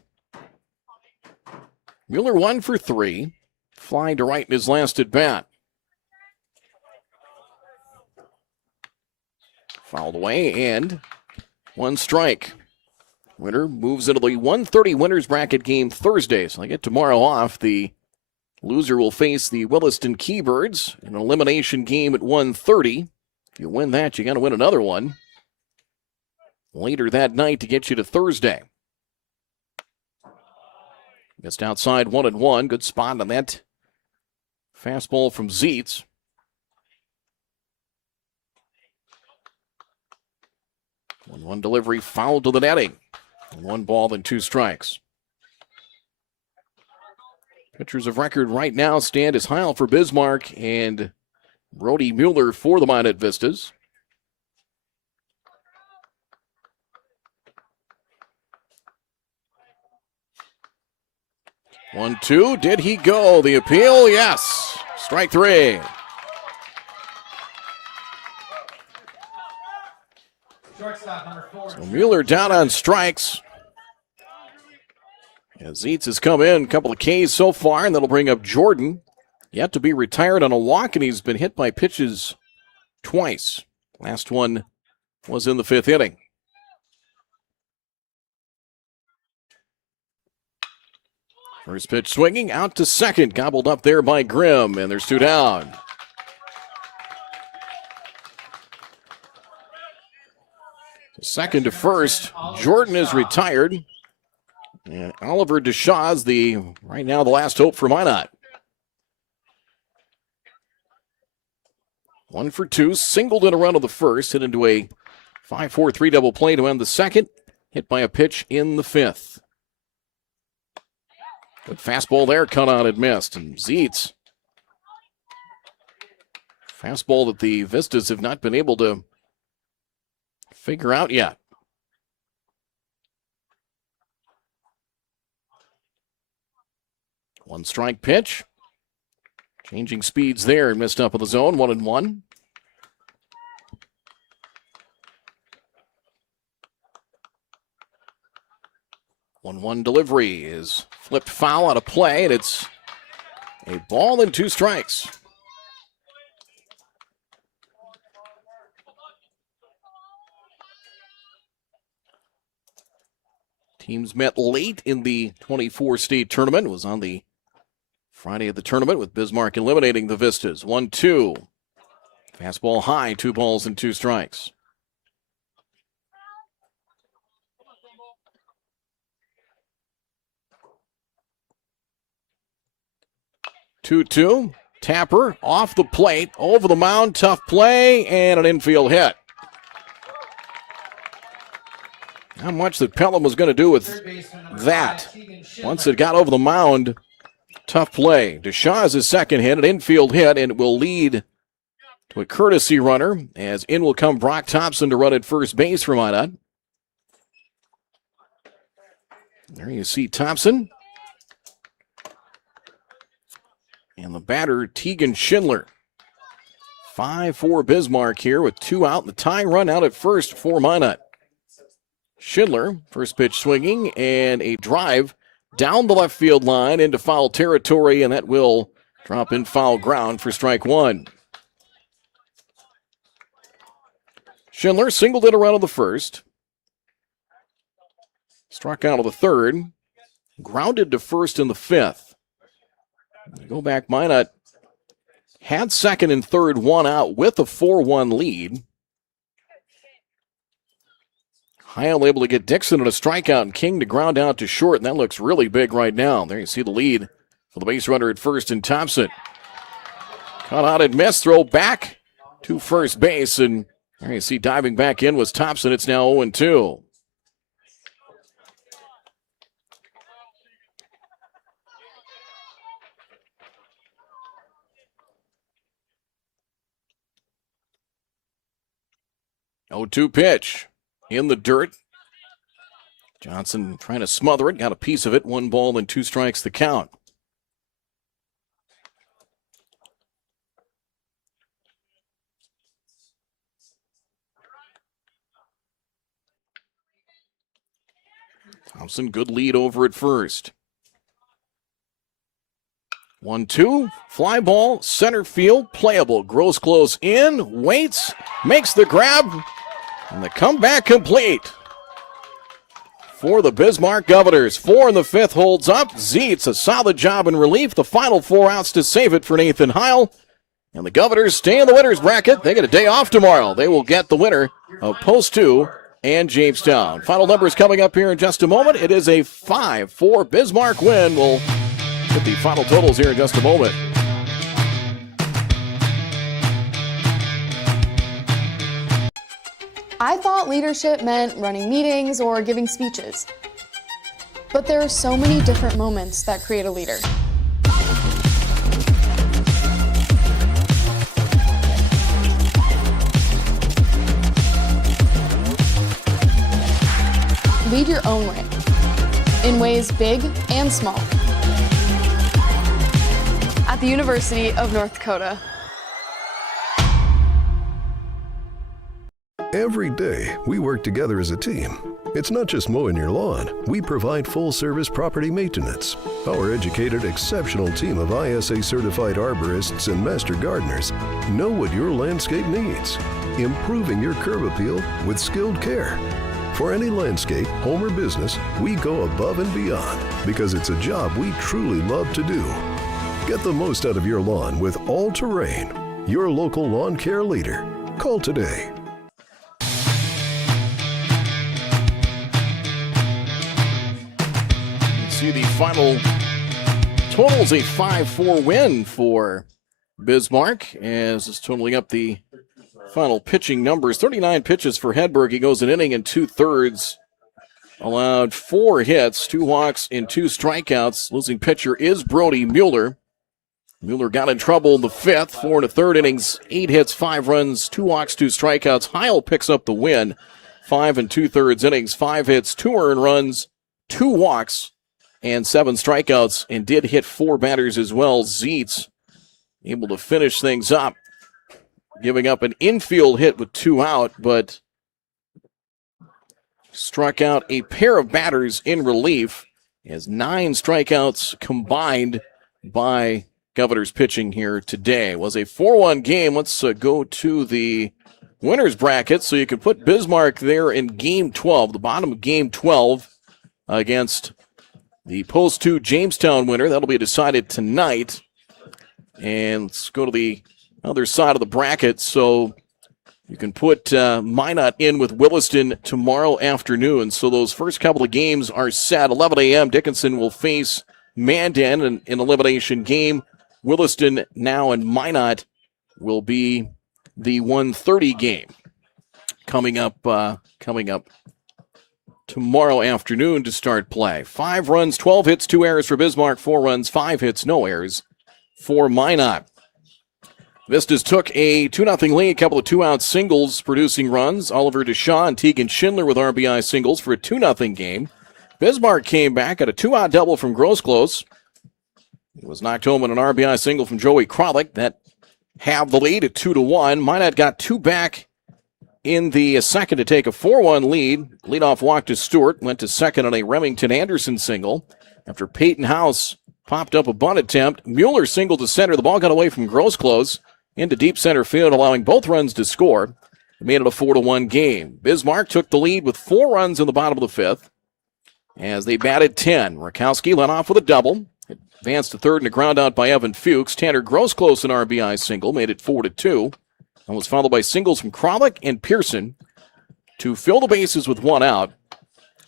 Mueller 1 for 3, flying to right in his last at bat. Fouled away, and 1 strike. Winner moves into the 1:30 winners bracket game Thursday, so they get tomorrow off. The loser will face the Williston Keybirds in an elimination game at 1:30. If you win that, you got to win another one later that night to get you to Thursday. Missed outside 1-1. Good spot on that fastball from Zietz. 1-1 delivery fouled to the netting. 1 ball and 2 strikes. Pitchers of record right now stand as Heil for Bismarck and Brody Mueller for the Minot Vistas. One, 2. Did he go? The appeal? Yes. Strike 3. So Mueller down on strikes. As Zietz has come in, a couple of Ks so far, and that'll bring up Jordan. Yet to be retired on a walk, and he's been hit by pitches twice. Last one was in the 5th inning. First pitch swinging out to 2nd, gobbled up there by Grimm, and there's 2 down. Second to first, Jordan is retired. And Oliver Deshaw's right now the last hope for Minot. 1 for 2, singled in a run of the 1st, hit into a 5-4-3 double play to end the 2nd, hit by a pitch in the 5th. Good fastball there, cut on and missed. And Zietz, fastball that the Vistas have not been able to figure out yet. One strike pitch. Changing speeds there and missed up in the zone. 1-1. One delivery is flipped foul out of play, and it's a ball and 2 strikes. Teams met late in the 24 state tournament. It was on the Friday of the tournament with Bismarck eliminating the Vistas. 1-2. Fastball high, 2 balls and 2 strikes. Two. Tapper off the plate, over the mound, tough play, and an infield hit. How much that Pelham was going to do with that. Once it got over the mound, tough play. Deshaw is his second hit, an infield hit, and it will lead to a courtesy runner as in will come Brock Thompson to run at first base for Minot. There you see Thompson. And the batter, Tegan Schindler. 5-4 Bismarck here with 2 out and the tying run out at first for Minot. Schindler, first pitch swinging, and a drive down the left field line into foul territory, and that will drop in foul ground for strike 1. Schindler singled it around of the first. Struck out of the third. Grounded to first in the fifth. Go back, Minot had second and third, one out with a 4-1 lead. Heil able to get Dixon at a strikeout and King to ground out to short, and that looks really big right now. There you see the lead for the base runner at first and Thompson. Caught out and missed, throw back to first base, and there you see diving back in was Thompson. It's now 0-2. Oh, 2 pitch in the dirt. Johnson trying to smother it, got a piece of it. 1 ball and 2 strikes the count. Thompson, good lead over at first. 1-2, fly ball, center field, playable. Gross close in, waits, makes the grab, and the comeback complete for the Bismarck Governors. 4 in the 5th holds up. Zietz, a solid job in relief. The final 4 outs to save it for Nathan Heil. And the Governors stay in the winner's bracket. They get a day off tomorrow. They will get the winner of Post 2 and Jamestown. Final numbers coming up here in just a moment. It is a 5-4 Bismarck win. We'll get the final totals here in just a moment. I thought leadership meant running meetings or giving speeches. But there are so many different moments that create a leader. Lead your own way, in ways big and small. At the University of North Dakota. Every day, we work together as a team. It's not just mowing your lawn. We provide full-service property maintenance. Our educated, exceptional team of ISA-certified arborists and master gardeners know what your landscape needs, improving your curb appeal with skilled care. For any landscape, home or business, we go above and beyond because it's a job we truly love to do. Get the most out of your lawn with All Terrain, your local lawn care leader. Call today. See the final totals, a 5-4 win for Bismarck, as it's totaling up the final pitching numbers. 39 pitches for Hedberg. He goes an inning and 2/3. Allowed 4 hits, 2 walks, and 2 strikeouts. Losing pitcher is Brody Mueller. Mueller got in trouble in the 5th, 4 1/3 innings, 8 hits, 5 runs, 2 walks, 2 strikeouts. Heil picks up the win. 5 2/3 innings, 5 hits, 2 earned runs, 2 walks, and 7 strikeouts, and did hit 4 batters as well. Zietz able to finish things up, giving up an infield hit with 2 out, but struck out a pair of batters in relief. He has 9 strikeouts combined by Governors pitching here today. It was a 4-1 game. Let's go to the winner's bracket so you can put Bismarck there in Game 12, the bottom of Game 12 against the Post 2 Jamestown winner. That'll be decided tonight. And let's go to the other side of the bracket. So you can put Minot in with Williston tomorrow afternoon. So those first couple of games are set. 11 a.m. Dickinson will face Mandan in an elimination game. Williston now and Minot will be the 1:30 game coming up tomorrow afternoon to start play. 5 runs, 12 hits, 2 errors for Bismarck, 4 runs, 5 hits, no errors for Minot. Vistas took a 2-0 lead, a couple of 2-out singles producing runs. Oliver Deshaw and Tegan Schindler with RBI singles for a 2-0 game. Bismarck came back at a 2-out double from Grossclose. He was knocked home on an RBI single from Joey Kralik. That halved the lead at 2-1. Minot got 2 back in the second to take a 4-1 lead. Leadoff walk to Stewart, went to second on a Remington Anderson single. After Peyton House popped up a bunt attempt, Mueller singled to center. The ball got away from Grossclose into deep center field, allowing both runs to score. It made it a 4-1 game. Bismarck took the lead with 4 runs in the bottom of the fifth as they batted 10. Rakowski led off with a double. Advanced to third and a ground out by Evan Fuchs. Tanner Grosclose an RBI single, made it 4-2. And was followed by singles from Kralik and Pearson to fill the bases with 1 out.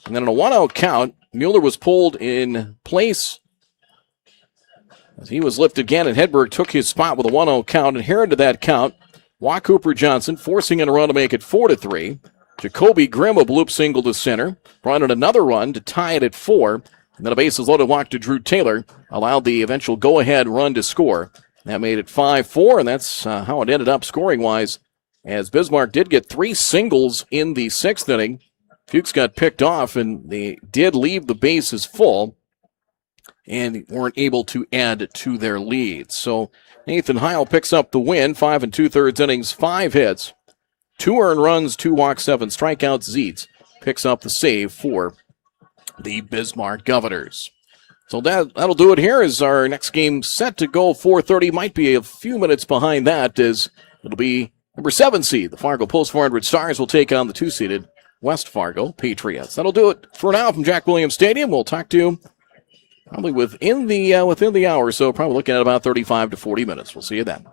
And then on a 1-out count, Mueller was pulled in place as he was lifted again, and Hedberg took his spot with a 1-0 count. And here into that count, Walk Cooper Johnson forcing in a run to make it 4-3. Jacoby Grimm a bloop single to center, brought in another run to tie it at 4. And then a bases loaded walk to Drew Taylor allowed the eventual go-ahead run to score. That made it 5-4, and that's how it ended up scoring-wise, as Bismarck did get 3 singles in the 6th inning. Fuchs got picked off, and they did leave the bases full and weren't able to add to their lead. So Nathan Heil picks up the win, 5 2/3 innings, 5 hits, 2 earned runs, 2 walks, 7 strikeouts. Zietz picks up the save for the Bismarck Governors. So that'll do it here as our next game set to go 4:30. Might be a few minutes behind that as it'll be number 7 seed. The Fargo Post 400 Stars will take on the 2-seeded West Fargo Patriots. That'll do it for now from Jack Williams Stadium. We'll talk to you probably within the hour or so, probably looking at about 35 to 40 minutes. We'll see you then.